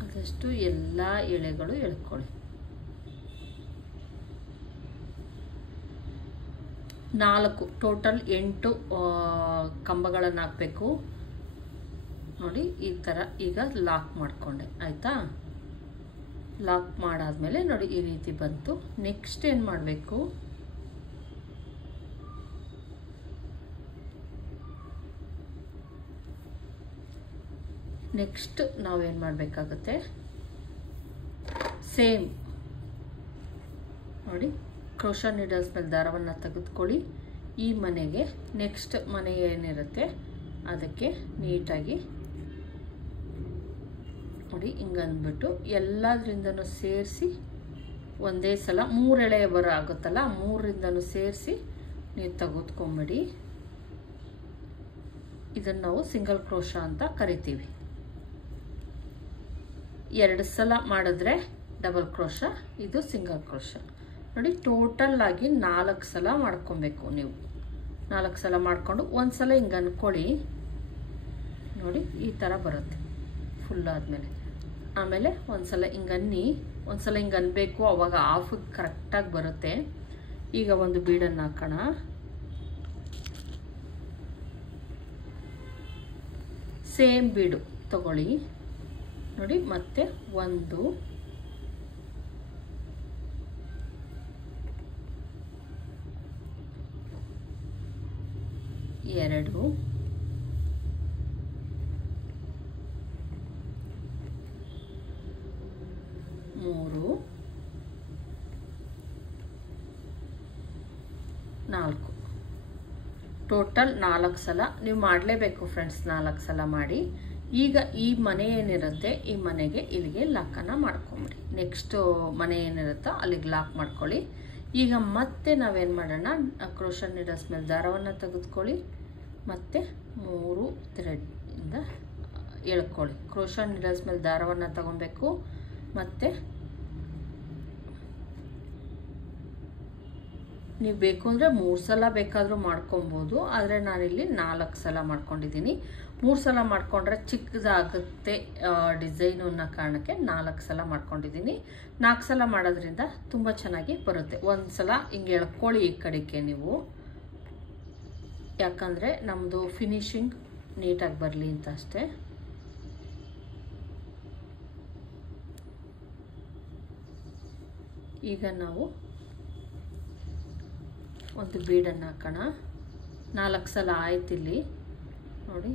ಆದಷ್ಟು ಎಲ್ಲ ಎಳೆಗಳು ಎಳ್ಕೊಳ್ಳಿ. 4 ಟೋಟಲ್ 8 ಕಂಬಗಳನ್ನು ಹಾಕಬೇಕು ನೋಡಿ. ಈ ಥರ ಈಗ ಲಾಕ್ ಮಾಡಿಕೊಂಡೆ, ಆಯಿತಾ? ಲಾಕ್ ಮಾಡಾದ್ಮೇಲೆ ನೋಡಿ ಈ ರೀತಿ ಬಂತು. ನೆಕ್ಸ್ಟ್ ಏನು ಮಾಡಬೇಕು, ನೆಕ್ಸ್ಟ್ ನಾವೇನು ಮಾಡಬೇಕಾಗುತ್ತೆ, ಸೇಮ್ ನೋಡಿ ಕ್ರೋಶಾ ನೀಡಲ್ಸ್ ಮೇಲೆ ದಾರವನ್ನು ತೆಗೆದುಕೊಳ್ಳಿ. ಈ ಮನೆಗೆ ನೆಕ್ಸ್ಟ್ ಮನೆ ಏನಿರುತ್ತೆ ಅದಕ್ಕೆ ನೀಟಾಗಿ ನೋಡಿ ಹಿಂಗೆ ಅಂದ್ಬಿಟ್ಟು ಎಲ್ಲದರಿಂದನೂ ಸೇರಿಸಿ ಒಂದೇ ಸಲ 3 ಎಳೆ ಬರೋ ಆಗುತ್ತಲ್ಲ, 3ರಿಂದನೂ ಸೇರಿಸಿ ನೀವು ತೆಗೆದುಕೊಂಬಿಡಿ. ಇದನ್ನು ನಾವು ಸಿಂಗಲ್ ಕ್ರೋಶಾ ಅಂತ ಕರಿತೀವಿ. 2 ಸಲ ಮಾಡಿದ್ರೆ ಡಬಲ್ ಕ್ರೋಶಾ, ಇದು ಸಿಂಗಲ್ ಕ್ರೋಶಾ ನೋಡಿ. ಟೋಟಲ್ ಆಗಿ 4 ಸಲ ಮಾಡ್ಕೊಬೇಕು ನೀವು. 4 ಸಲ ಮಾಡಿಕೊಂಡು ಒಂದು ಸಲ ಹಿಂಗೆ ಅನ್ಕೊಳ್ಳಿ ನೋಡಿ, ಈ ಥರ ಬರುತ್ತೆ ಫುಲ್ ಆದಮೇಲೆ. ಆಮೇಲೆ ಒಂದು ಸಲ ಹಿಂಗೆ ಅನ್ನಿ, ಒಂದು ಸಲ ಹಿಂಗೆ ಅನ್ಬೇಕು, ಅವಾಗ ಆಫಿಗೆ ಕರೆಕ್ಟಾಗಿ ಬರುತ್ತೆ. ಈಗ ಒಂದು ಬೀಡನ್ನು ಹಾಕೋಣ. ಸೇಮ್ ಬೀಡು ತಗೊಳ್ಳಿ ನೋಡಿ. ಮತ್ತೆ 1 2 3 4 ಟೋಟಲ್ 4 ಸಲ ನೀವು ಮಾಡಲೇಬೇಕು ಫ್ರೆಂಡ್ಸ್. 4 ಸಲ ಮಾಡಿ. ಈಗ ಈ ಮನೆ ಏನಿರುತ್ತೆ ಈ ಮನೆಗೆ ಇಲ್ಲಿಗೆ ಲಾಕನ್ನು ಮಾಡ್ಕೊಂಬಿಡಿ. ನೆಕ್ಸ್ಟು ಮನೆ ಏನಿರುತ್ತೋ ಅಲ್ಲಿಗೆ ಲಾಕ್ ಮಾಡ್ಕೊಳ್ಳಿ. ಈಗ ಮತ್ತೆ ನಾವೇನು ಮಾಡೋಣ, ಕ್ರೋಶಾ ನೀಡಲ್ಸ್ ಮೇಲೆ ದಾರವನ್ನು ತೆಗೆದುಕೊಳ್ಳಿ, ಮತ್ತು 3 ಥ್ರೆಡ್ಡಿಂದ ಎಳ್ಕೊಳ್ಳಿ. ಕ್ರೋಶಾ ನೀಡಲ್ಸ್ ಮೇಲೆ ದಾರವನ್ನು ತಗೊಬೇಕು, ಮತ್ತು ನೀವು ಬೇಕು ಅಂದರೆ 3 ಸಲ ಬೇಕಾದರೂ ಮಾಡ್ಕೊಬೋದು. ಆದರೆ ನಾನಿಲ್ಲಿ 4 ಸಲ ಮಾಡ್ಕೊಂಡಿದ್ದೀನಿ. 3 ಸಲ ಮಾಡ್ಕೊಂಡ್ರೆ ಚಿಕ್ಕದಾಗುತ್ತೆ ಡಿಸೈನು ಅನ್ನೋ ಕಾರಣಕ್ಕೆ 4 ಸಲ ಮಾಡ್ಕೊಂಡಿದ್ದೀನಿ. 4 ಸಲ ಮಾಡೋದ್ರಿಂದ ತುಂಬ ಚೆನ್ನಾಗಿ ಬರುತ್ತೆ. ಒಂದು ಸಲ ಹಿಂಗೆ ಎಳ್ಕೊಳ್ಳಿ ಈ ಕಡೆಗೆ ನೀವು, ಯಾಕಂದರೆ ನಮ್ಮದು ಫಿನಿಶಿಂಗ್ ನೀಟಾಗಿ ಬರಲಿ ಅಂತ ಅಷ್ಟೇ. ಈಗ ನಾವು ಒಂದು ಬೀಡನ್ನು ಹಾಕೋಣ. 4 ಸಲ ಆಯ್ತಿಲ್ಲಿ ನೋಡಿ.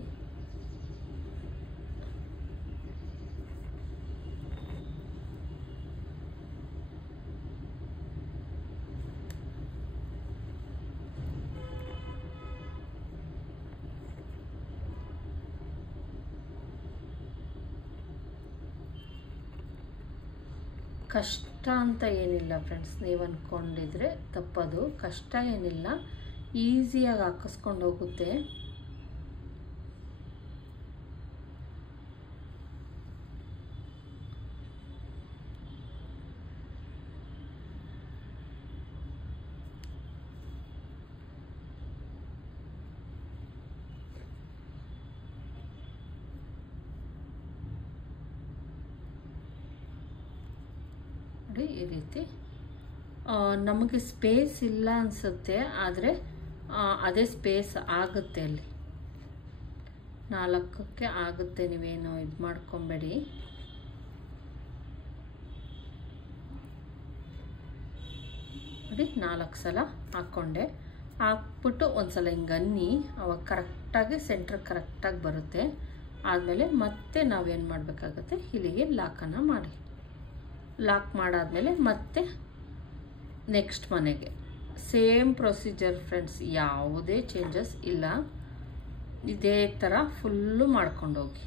ಕಷ್ಟ ಅಂತ ಏನಿಲ್ಲ ಫ್ರೆಂಡ್ಸ್, ನೀವು ಅಂದ್ಕೊಂಡಿದ್ರೆ ತಪ್ಪದು. ಕಷ್ಟ ಏನಿಲ್ಲ, ಈಸಿಯಾಗಿ ಹಾಕಿಸ್ಕೊಂಡು ಹೋಗುತ್ತೆ. ಈ ರೀತಿ ನಮಗೆ ಸ್ಪೇಸ್ ಇಲ್ಲ ಅನಿಸುತ್ತೆ, ಆದರೆ ಅದೇ ಸ್ಪೇಸ್ ಆಗುತ್ತೆ. ಅಲ್ಲಿ 4ಕ್ಕೆ ಆಗುತ್ತೆ, ನೀವೇನು ಇದು ಮಾಡ್ಕೊಬೇಡಿ. ನೋಡಿ 4 ಸಲ ಹಾಕ್ಕೊಂಡೆ. ಹಾಕ್ಬಿಟ್ಟು ಒಂದು ಸಲ ಹಿಂಗೆ ಅನ್ನಿ, ಅವಾಗ ಕರೆಕ್ಟಾಗಿ ಸೆಂಟ್ರ್ ಕರೆಕ್ಟಾಗಿ ಬರುತ್ತೆ. ಆದಮೇಲೆ ಮತ್ತೆ ನಾವೇನು ಮಾಡಬೇಕಾಗತ್ತೆ, ಇಲ್ಲಿಗೆ ಲಾಕನ್ನು ಮಾಡಿ. ಲಾಕ್ ಮಾಡಾದಮೇಲೆ ಮತ್ತೆ ನೆಕ್ಸ್ಟ್ ಮನೆಗೆ ಸೇಮ್ ಪ್ರೊಸೀಜರ್ ಫ್ರೆಂಡ್ಸ್, ಯಾವುದೇ ಚೇಂಜಸ್ ಇಲ್ಲ. ಇದೇ ಥರ ಫುಲ್ಲು ಮಾಡ್ಕೊಂಡೋಗಿ.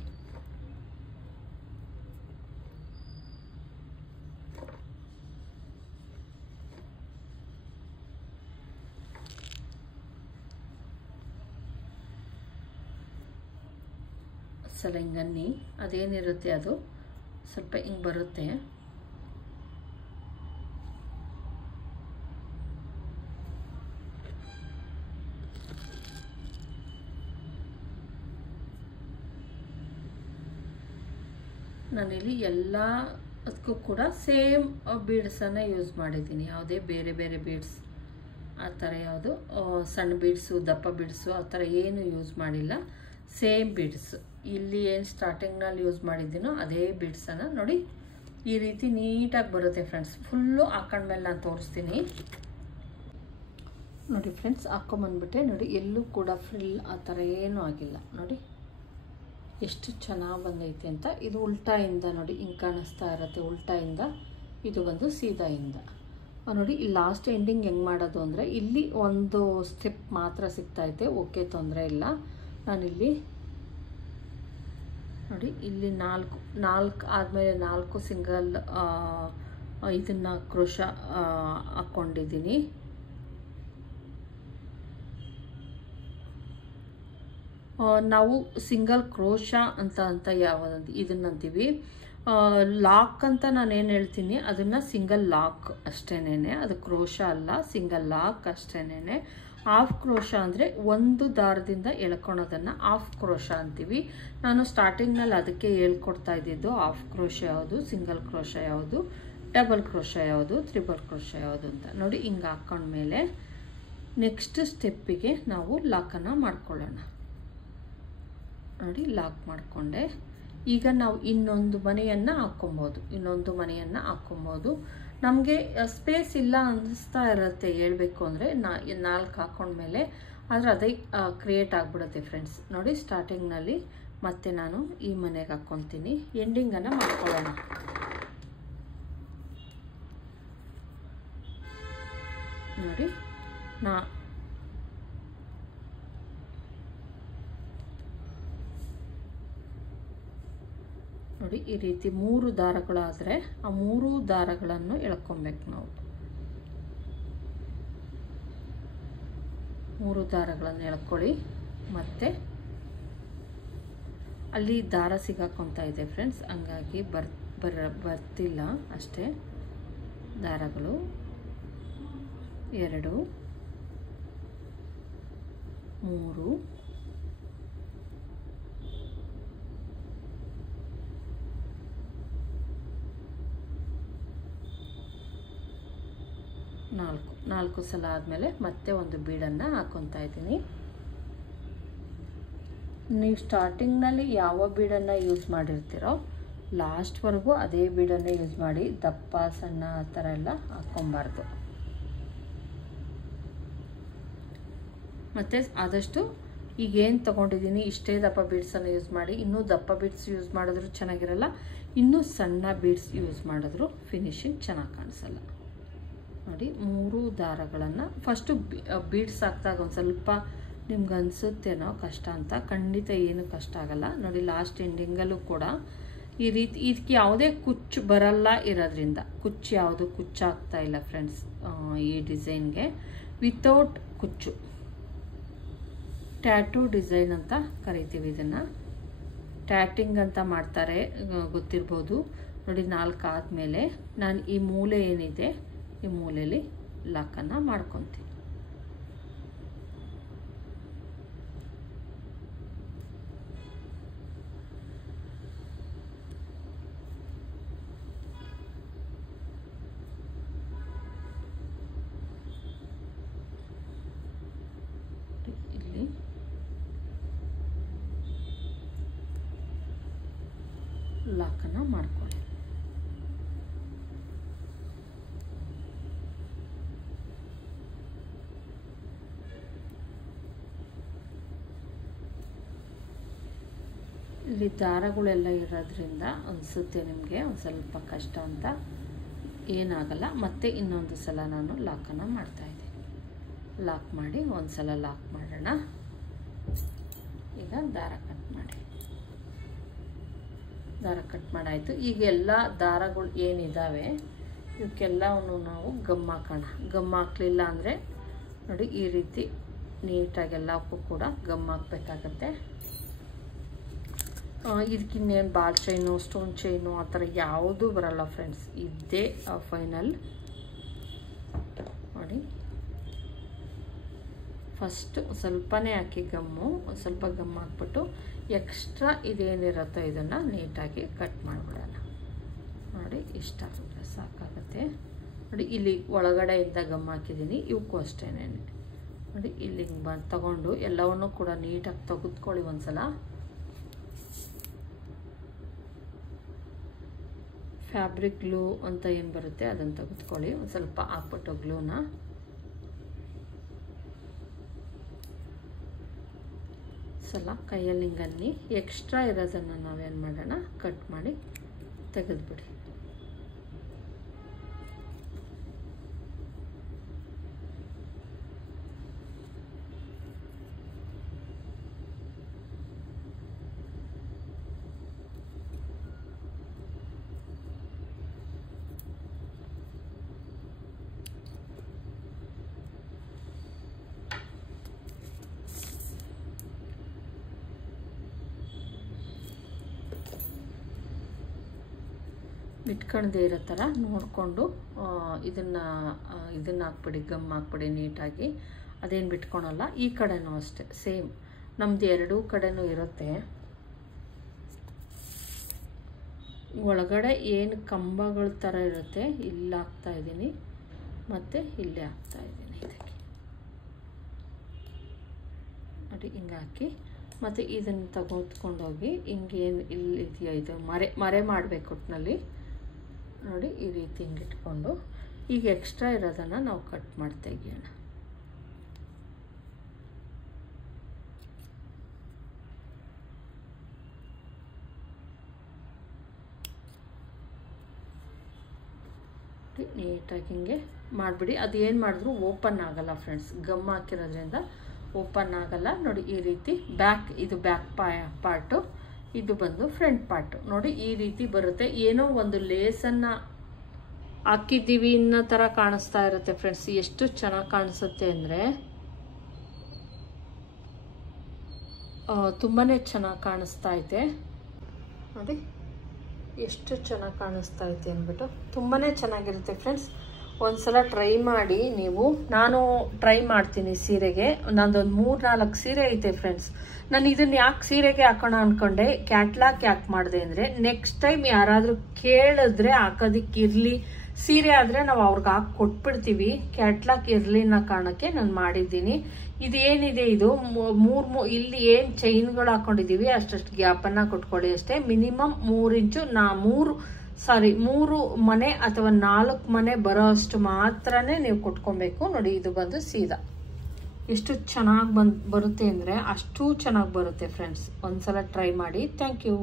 ಸಲ ಹಿಂಗನ್ನಿ, ಅದೇನಿರುತ್ತೆ ಅದು ಸ್ವಲ್ಪ ಹಿಂಗೆ ಬರುತ್ತೆ. ನಾನಿಲ್ಲಿ ಎಲ್ಲದಕ್ಕೂ ಕೂಡ ಸೇಮ್ ಬೀಡ್ಸನ್ನು ಯೂಸ್ ಮಾಡಿದ್ದೀನಿ. ಯಾವುದೇ ಬೇರೆ ಬೇರೆ ಬೀಡ್ಸ್ ಆ ಥರ ಯಾವುದು ಸಣ್ಣ ಬೀಡ್ಸು ದಪ್ಪ ಬೀಡ್ಸು ಆ ಥರ ಏನು ಯೂಸ್ ಮಾಡಿಲ್ಲ. ಸೇಮ್ ಬೀಡ್ಸ್ ಇಲ್ಲಿ ಏನು ಸ್ಟಾರ್ಟಿಂಗ್ನಲ್ಲಿ ಯೂಸ್ ಮಾಡಿದ್ದೀನೋ ಅದೇ ಬೀಡ್ಸನ್ನು ನೋಡಿ ಈ ರೀತಿ ನೀಟಾಗಿ ಬರುತ್ತೆ ಫ್ರೆಂಡ್ಸ್. ಫುಲ್ಲು ಹಾಕೊಂಡ್ಮೇಲೆ ನಾನು ತೋರಿಸ್ತೀನಿ ನೋಡಿ ಫ್ರೆಂಡ್ಸ್. ಹಾಕೊಂಬಂದ್ಬಿಟ್ಟೆ ನೋಡಿ, ಎಲ್ಲೂ ಕೂಡ ಫ್ರಿಲ್ ಆ ಥರ ಏನೂ ಆಗಿಲ್ಲ. ನೋಡಿ ಎಷ್ಟು ಚೆನ್ನಾಗಿ ಬಂದೈತೆ ಅಂತ. ಇದು ಉಲ್ಟಾಯಿಂದ ನೋಡಿ ಹಿಂಗೆ ಕಾಣಿಸ್ತಾ ಇರುತ್ತೆ, ಉಲ್ಟಾಯಿಂದ. ಇದು ಬಂದು ಸೀದಾಯಿಂದ ನೋಡಿ. ಇಲ್ಲಿ ಲಾಸ್ಟ್ ಎಂಡಿಂಗ್ ಹೆಂಗೆ ಮಾಡೋದು ಅಂದರೆ, ಇಲ್ಲಿ ಒಂದು ಸ್ಟೆಪ್ ಮಾತ್ರ ಸಿಗ್ತೈತೆ, ಓಕೆ ತೊಂದರೆ ಇಲ್ಲ. ನಾನಿಲ್ಲಿ ನೋಡಿ ಇಲ್ಲಿ 4 ಆದಮೇಲೆ 4 ಸಿಂಗಲ್ ಇದನ್ನು ಕ್ರೋಶಾ ಹಾಕ್ಕೊಂಡಿದ್ದೀನಿ. ನಾವು ಸಿಂಗಲ್ ಕ್ರೋಶಾ ಅಂತ ಯಾವುದಂತ ಇದನ್ನಂತೀವಿ. ಲಾಕ್ ಅಂತ ನಾನೇನು ಹೇಳ್ತೀನಿ ಅದನ್ನು ಸಿಂಗಲ್ ಲಾಕ್ ಅಷ್ಟೇನೆ, ಅದು ಕ್ರೋಶಾ ಅಲ್ಲ, ಸಿಂಗಲ್ ಲಾಕ್ ಅಷ್ಟೇನೆ. ಹಾಫ್ ಕ್ರೋಶಾ ಅಂದರೆ ಒಂದು ದಾರದಿಂದ ಎಳ್ಕೊಳೋದನ್ನು ಹಾಫ್ ಕ್ರೋಶಾ ಅಂತೀವಿ. ನಾನು ಸ್ಟಾರ್ಟಿಂಗ್ನಲ್ಲಿ ಅದಕ್ಕೆ ಹೇಳ್ಕೊಡ್ತಾ ಇದ್ದಿದ್ದು ಹಾಫ್ ಕ್ರೋಶಾ ಯಾವುದು, ಸಿಂಗಲ್ ಕ್ರೋಶಾ ಯಾವುದು, ಡಬಲ್ ಕ್ರೋಶಾ ಯಾವುದು, ತ್ರಿಬಲ್ ಕ್ರೋಶಾ ಯಾವುದು ಅಂತ. ನೋಡಿ ಹಿಂಗೆ ಹಾಕ್ಕೊಂಡ್ಮೇಲೆ ನೆಕ್ಸ್ಟ್ ಸ್ಟೆಪ್ಪಿಗೆ ನಾವು ಲಾಕನ್ನು ಮಾಡ್ಕೊಳ್ಳೋಣ. ನೋಡಿ ಲಾಕ್ ಮಾಡಿಕೊಂಡೆ. ಈಗ ನಾವು ಇನ್ನೊಂದು ಮನೆಯನ್ನು ಹಾಕ್ಕೊಬೋದು. ನಮಗೆ ಸ್ಪೇಸ್ ಇಲ್ಲ ಅನ್ನಿಸ್ತಾ ಇರುತ್ತೆ, ಹೇಳಬೇಕು ಅಂದರೆ 4 ಹಾಕ್ಕೊಂಡ್ಮೇಲೆ ಆದರೆ ಅದೇ ಕ್ರಿಯೇಟ್ ಆಗಿಬಿಡುತ್ತೆ ಫ್ರೆಂಡ್ಸ್. ನೋಡಿ ಸ್ಟಾರ್ಟಿಂಗ್ನಲ್ಲಿ ಮತ್ತೆ ನಾನು ಈ ಮನೆಗೆ ಹಾಕ್ಕೊತೀನಿ. ಎಂಡಿಂಗನ್ನು ಮಾಡ್ಕೊಳ್ಳೋಣ. ನೋಡಿ ನೋಡಿ ಈ ರೀತಿ 3 ದಾರಗಳಾದರೆ ಆ 3 ದಾರಗಳನ್ನು ಎಳ್ಕೊಬೇಕು ನಾವು. 3 ದಾರಗಳನ್ನು ಎಳ್ಕೊಳ್ಳಿ. ಮತ್ತೆ ಅಲ್ಲಿ ದಾರ ಸಿಗಾಕೊಂತ ಇದೆ ಫ್ರೆಂಡ್ಸ್, ಹಂಗಾಗಿ ಬರ್ತಿಲ್ಲ ಅಷ್ಟೇ. ದಾರಗಳು 2 3 4 ಸಲ ಆದಮೇಲೆ ಮತ್ತೆ ಒಂದು ಬೀಡನ್ನು ಹಾಕ್ಕೊತಾ ಇದ್ದೀನಿ. ನೀವು ಸ್ಟಾರ್ಟಿಂಗ್ನಲ್ಲಿ ಯಾವ ಬೀಡನ್ನು ಯೂಸ್ ಮಾಡಿರ್ತೀರೋ ಲಾಸ್ಟ್ವರೆಗೂ ಅದೇ ಬೀಡನ್ನೇ ಯೂಸ್ ಮಾಡಿ. ದಪ್ಪ ಸಣ್ಣ ಆ ಥರ ಎಲ್ಲ ಹಾಕ್ಕೊಬಾರ್ದು. ಮತ್ತು ಆದಷ್ಟು ಈಗೇನು ತೊಗೊಂಡಿದ್ದೀನಿ ಇಷ್ಟೇ ದಪ್ಪ ಬೀಡ್ಸನ್ನು ಯೂಸ್ ಮಾಡಿ. ಇನ್ನೂ ದಪ್ಪ ಬೀಡ್ಸ್ ಯೂಸ್ ಮಾಡಿದ್ರು ಚೆನ್ನಾಗಿರಲ್ಲ, ಇನ್ನೂ ಸಣ್ಣ ಬೀಡ್ಸ್ ಯೂಸ್ ಮಾಡಿದ್ರು ಫಿನಿಶಿಂಗ್ ಚೆನ್ನಾಗಿ ಕಾಣಿಸಲ್ಲ. ನೋಡಿ 3 ದಾರಗಳನ್ನು ಫಸ್ಟು ಬೀಡ್ಸ್ ಹಾಕಿದಾಗ ಒಂದು ಸ್ವಲ್ಪ ನಿಮ್ಗೆ ಅನಿಸುತ್ತೇನೋ ಕಷ್ಟ ಅಂತ. ಖಂಡಿತ ಏನು ಕಷ್ಟ ಆಗಲ್ಲ. ನೋಡಿ ಲಾಸ್ಟ್ ಎಂಡಿಂಗಲ್ಲೂ ಕೂಡ ಈ ರೀತಿ ಇದಕ್ಕೆ ಯಾವುದೇ ಕುಚ್ಚು ಬರಲ್ಲ ಇರೋದ್ರಿಂದ, ಕುಚ್ಚು ಯಾವುದು ಕುಚ್ಚಾಗ್ತಾ ಇಲ್ಲ ಫ್ರೆಂಡ್ಸ್ ಈ ಡಿಸೈನ್ಗೆ. ವಿತೌಟ್ ಕುಚ್ಚು ಟ್ಯಾಟೂ ಡಿಸೈನ್ ಅಂತ ಕರಿತೀವಿ ಇದನ್ನು. ಟ್ಯಾಟಿಂಗ್ ಅಂತ ಮಾಡ್ತಾರೆ, ಗೊತ್ತಿರ್ಬೋದು. ನೋಡಿ 4 ಆದಮೇಲೆ ನಾನು ಈ ಮೂಲೆ ಏನಿದೆ ಈ ಮೂಲೆಯಲ್ಲಿ ಲಾಕನ್ನು ಮಾಡ್ಕೊತೀನಿ. ಇಲ್ಲಿ ಲಾಕನ್ನು ಮಾಡ್ಕೊಳ್ಳಿ. ಇಲ್ಲಿ ದಾರಗಳೆಲ್ಲ ಇರೋದ್ರಿಂದ ಅನಿಸುತ್ತೆ ನಿಮಗೆ ಒಂದು ಸ್ವಲ್ಪ ಕಷ್ಟ ಅಂತ. ಏನಾಗಲ್ಲ. ಮತ್ತೆ ಇನ್ನೊಂದು ಸಲ ನಾನು ಲಾಕನ್ನು ಮಾಡ್ತಾಯಿದ್ದೀನಿ. ಲಾಕ್ ಮಾಡಿ ಒಂದು ಸಲ ಲಾಕ್ ಮಾಡೋಣ. ಈಗ ದಾರ ಕಟ್ ಮಾಡಿ. ದಾರ ಕಟ್ ಮಾಡಾಯಿತು. ಈಗ ಎಲ್ಲ ದಾರಗಳು ಏನಿದ್ದಾವೆ ಇವಕ್ಕೆಲ್ಲವನ್ನು ನಾವು ಗಮ್ ಹಾಕೋಣ. ಗಮ್ ಹಾಕಲಿಲ್ಲ ಅಂದರೆ ನೋಡಿ ಈ ರೀತಿ ನೀಟಾಗೆಲ್ಲಕ್ಕೂ ಕೂಡ ಗಮ್ ಹಾಕಬೇಕಾಗತ್ತೆ. ಇದಕ್ಕಿನ್ನೇನು ಬಾಲ್ ಚೈನು ಸ್ಟೋನ್ ಚೈನು ಆ ಥರ ಯಾವುದೂ ಬರಲ್ಲ ಫ್ರೆಂಡ್ಸ್. ಇದೇ ಫೈನಲ್. ನೋಡಿ ಫಸ್ಟ್ ಸ್ವಲ್ಪನೇ ಹಾಕಿ ಗಮ್ಮು, ಸ್ವಲ್ಪ ಗಮ್ ಹಾಕ್ಬಿಟ್ಟು ಎಕ್ಸ್ಟ್ರಾ ಇದೇನಿರುತ್ತೋ ಇದನ್ನು ನೀಟಾಗಿ ಕಟ್ ಮಾಡಿಬಿಡೋಣ. ನೋಡಿ ಇಷ್ಟ ಸಾಕಾಗುತ್ತೆ. ನೋಡಿ ಇಲ್ಲಿ ಒಳಗಡೆಯಿಂದ ಗಮ್ ಹಾಕಿದ್ದೀನಿ. ಇವಕ್ಕೂ ಅಷ್ಟೇನೆ ನೋಡಿ ಇಲ್ಲಿ ತಗೊಂಡು ಎಲ್ಲವನ್ನೂ ಕೂಡ ನೀಟಾಗಿ ತೆಗೆದುಕೊಳ್ಳಿ ಒಂದ್ಸಲ. ಫ್ಯಾಬ್ರಿಕ್ ಗ್ಲೂ ಅಂತ ಏನು ಬರುತ್ತೆ ಅದನ್ನು ತೆಗೆದುಕೊಳ್ಳಿ. ಒಂದು ಸ್ವಲ್ಪ ಹಾಕ್ಬಿಟ್ಟು ಗ್ಲೂನ ಸಲ ಕೈಯಲ್ಲಿ ಹಿಂಗನ್ನಿ. ಎಕ್ಸ್ಟ್ರಾ ಇರೋದನ್ನು ನಾವೇನು ಮಾಡೋಣ, ಕಟ್ ಮಾಡಿ ತೆಗೆದುಬಿಡಿ. ಬಿಟ್ಕೊಳ್ದೇ ಇರೋ ಥರ ನೋಡಿಕೊಂಡು ಇದನ್ನು ಹಾಕ್ಬಿಡಿ, ಗಮ್ ಹಾಕ್ಬಿಡಿ ನೀಟಾಗಿ. ಅದೇನು ಬಿಟ್ಕೊಳಲ್ಲ. ಈ ಕಡೆನೂ ಅಷ್ಟೇ ಸೇಮ್ ನಮ್ಮದು ಎರಡೂ ಕಡೆನೂ ಇರುತ್ತೆ. ಒಳಗಡೆ ಏನು ಕಂಬಗಳ ಥರ ಇರುತ್ತೆ ಇಲ್ಲಿ ಹಾಕ್ತಾಯಿದ್ದೀನಿ ಮತ್ತು ಇಲ್ಲೇ ಹಾಕ್ತಾಯಿದ್ದೀನಿ. ಇದಕ್ಕೆ ನೋಡಿ ಹಿಂಗೆ ಹಾಕಿ ಮತ್ತು ಇದನ್ನು ತೆಗೆದುಕೊಂಡೋಗಿ ಹಿಂಗೇನು ಇಲ್ಲಿದೆಯೋ ಇದು ಮರೆ ಮಾಡಬೇಕು ಒಟ್ಟಿನಲ್ಲಿ. ನೋಡಿ ಈ ರೀತಿ ಹಿಂಗೆ ಇಟ್ಕೊಂಡು ಈಗ ಎಕ್ಸ್ಟ್ರಾ ಇರೋದನ್ನು ನಾವು ಕಟ್ ಮಾಡಿ ತೆಗಿಯೋಣ. ನೋಡಿ ನೀಟಾಗಿ ಹಿಂಗೆ ಮಾಡಿಬಿಡಿ. ಅದು ಏನು ಮಾಡಿದ್ರು ಓಪನ್ ಆಗಲ್ಲ ಫ್ರೆಂಡ್ಸ್, ಗಮ್ ಹಾಕಿರೋದ್ರಿಂದ ಓಪನ್ ಆಗಲ್ಲ. ನೋಡಿ ಈ ರೀತಿ ಬ್ಯಾಕ್, ಇದು ಬ್ಯಾಕ್ ಪಾರ್ಟು, ಇದು ಬಂದು ಫ್ರಂಟ್ ಪಾರ್ಟು. ನೋಡಿ ಈ ರೀತಿ ಬರುತ್ತೆ. ಏನೋ ಒಂದು ಲೇಸನ್ನು ಹಾಕಿದ್ದೀವಿ ಅನ್ನೋ ಥರ ಕಾಣಿಸ್ತಾ ಇರುತ್ತೆ ಫ್ರೆಂಡ್ಸ್. ಎಷ್ಟು ಚೆನ್ನಾಗಿ ಕಾಣಿಸುತ್ತೆ ಅಂದರೆ ತುಂಬಾ ಚೆನ್ನಾಗಿ ಕಾಣಿಸ್ತಾ ಐತೆ. ನೋಡಿ ಎಷ್ಟು ಚೆನ್ನಾಗಿ ಕಾಣಿಸ್ತಾ ಐತೆ ಅಂದ್ಬಿಟ್ಟು ತುಂಬಾ ಚೆನ್ನಾಗಿರುತ್ತೆ ಫ್ರೆಂಡ್ಸ್. ಒಂದ್ಸಲ ಟ್ರೈ ಮಾಡಿ ನೀವು. ನಾನು ಟ್ರೈ ಮಾಡ್ತೀನಿ ಸೀರೆಗೆ. ನಂದೊಂದು 3-4 ಸೀರೆ ಐತೆ ಫ್ರೆಂಡ್ಸ್. ನಾನು ಇದನ್ನು ಯಾಕೆ ಸೀರೆಗೆ ಹಾಕೋಣ ಅಂದ್ಕೊಂಡೆ, ಕ್ಯಾಟ್ಲಾಗ್ ಯಾಕೆ ಮಾಡಿದೆ ಅಂದರೆ ನೆಕ್ಸ್ಟ್ ಟೈಮ್ ಯಾರಾದರೂ ಕೇಳಿದ್ರೆ ಹಾಕೋದಕ್ಕಿರಲಿ. ಸೀರೆ ಆದರೆ ನಾವು ಅವ್ರಿಗೆ ಹಾಕಿ ಕೊಟ್ಬಿಡ್ತೀವಿ, ಕ್ಯಾಟ್ಲಾಗ್ ಇರಲಿ ಅನ್ನೋ ಕಾರಣಕ್ಕೆ ನಾನು ಮಾಡಿದ್ದೀನಿ. ಇದೇನಿದೆ ಇದು ಇಲ್ಲಿ ಏನು ಚೈನ್ಗಳು ಹಾಕೊಂಡಿದ್ದೀವಿ ಅಷ್ಟಷ್ಟು ಗ್ಯಾಪನ್ನು ಕೊಟ್ಕೊಳ್ಳಿ ಅಷ್ಟೇ. ಮಿನಿಮಮ್ 3 ಇಂಚು 3 ಮನೆ ಅಥವಾ 4 ಮನೆ ಬರೋ ಅಷ್ಟು ಮಾತ್ರನೇ ನೀವು ಕೊಟ್ಕೊಬೇಕು. ನೋಡಿ ಇದು ಬಂದು ಸೀದಾ ಎಷ್ಟು ಚೆನ್ನಾಗಿ ಬರುತ್ತೆ ಅಂದರೆ ಅಷ್ಟು ಚೆನ್ನಾಗಿ ಬರುತ್ತೆ ಫ್ರೆಂಡ್ಸ್. ಒಂದ್ಸಲ ಟ್ರೈ ಮಾಡಿ. Thank you.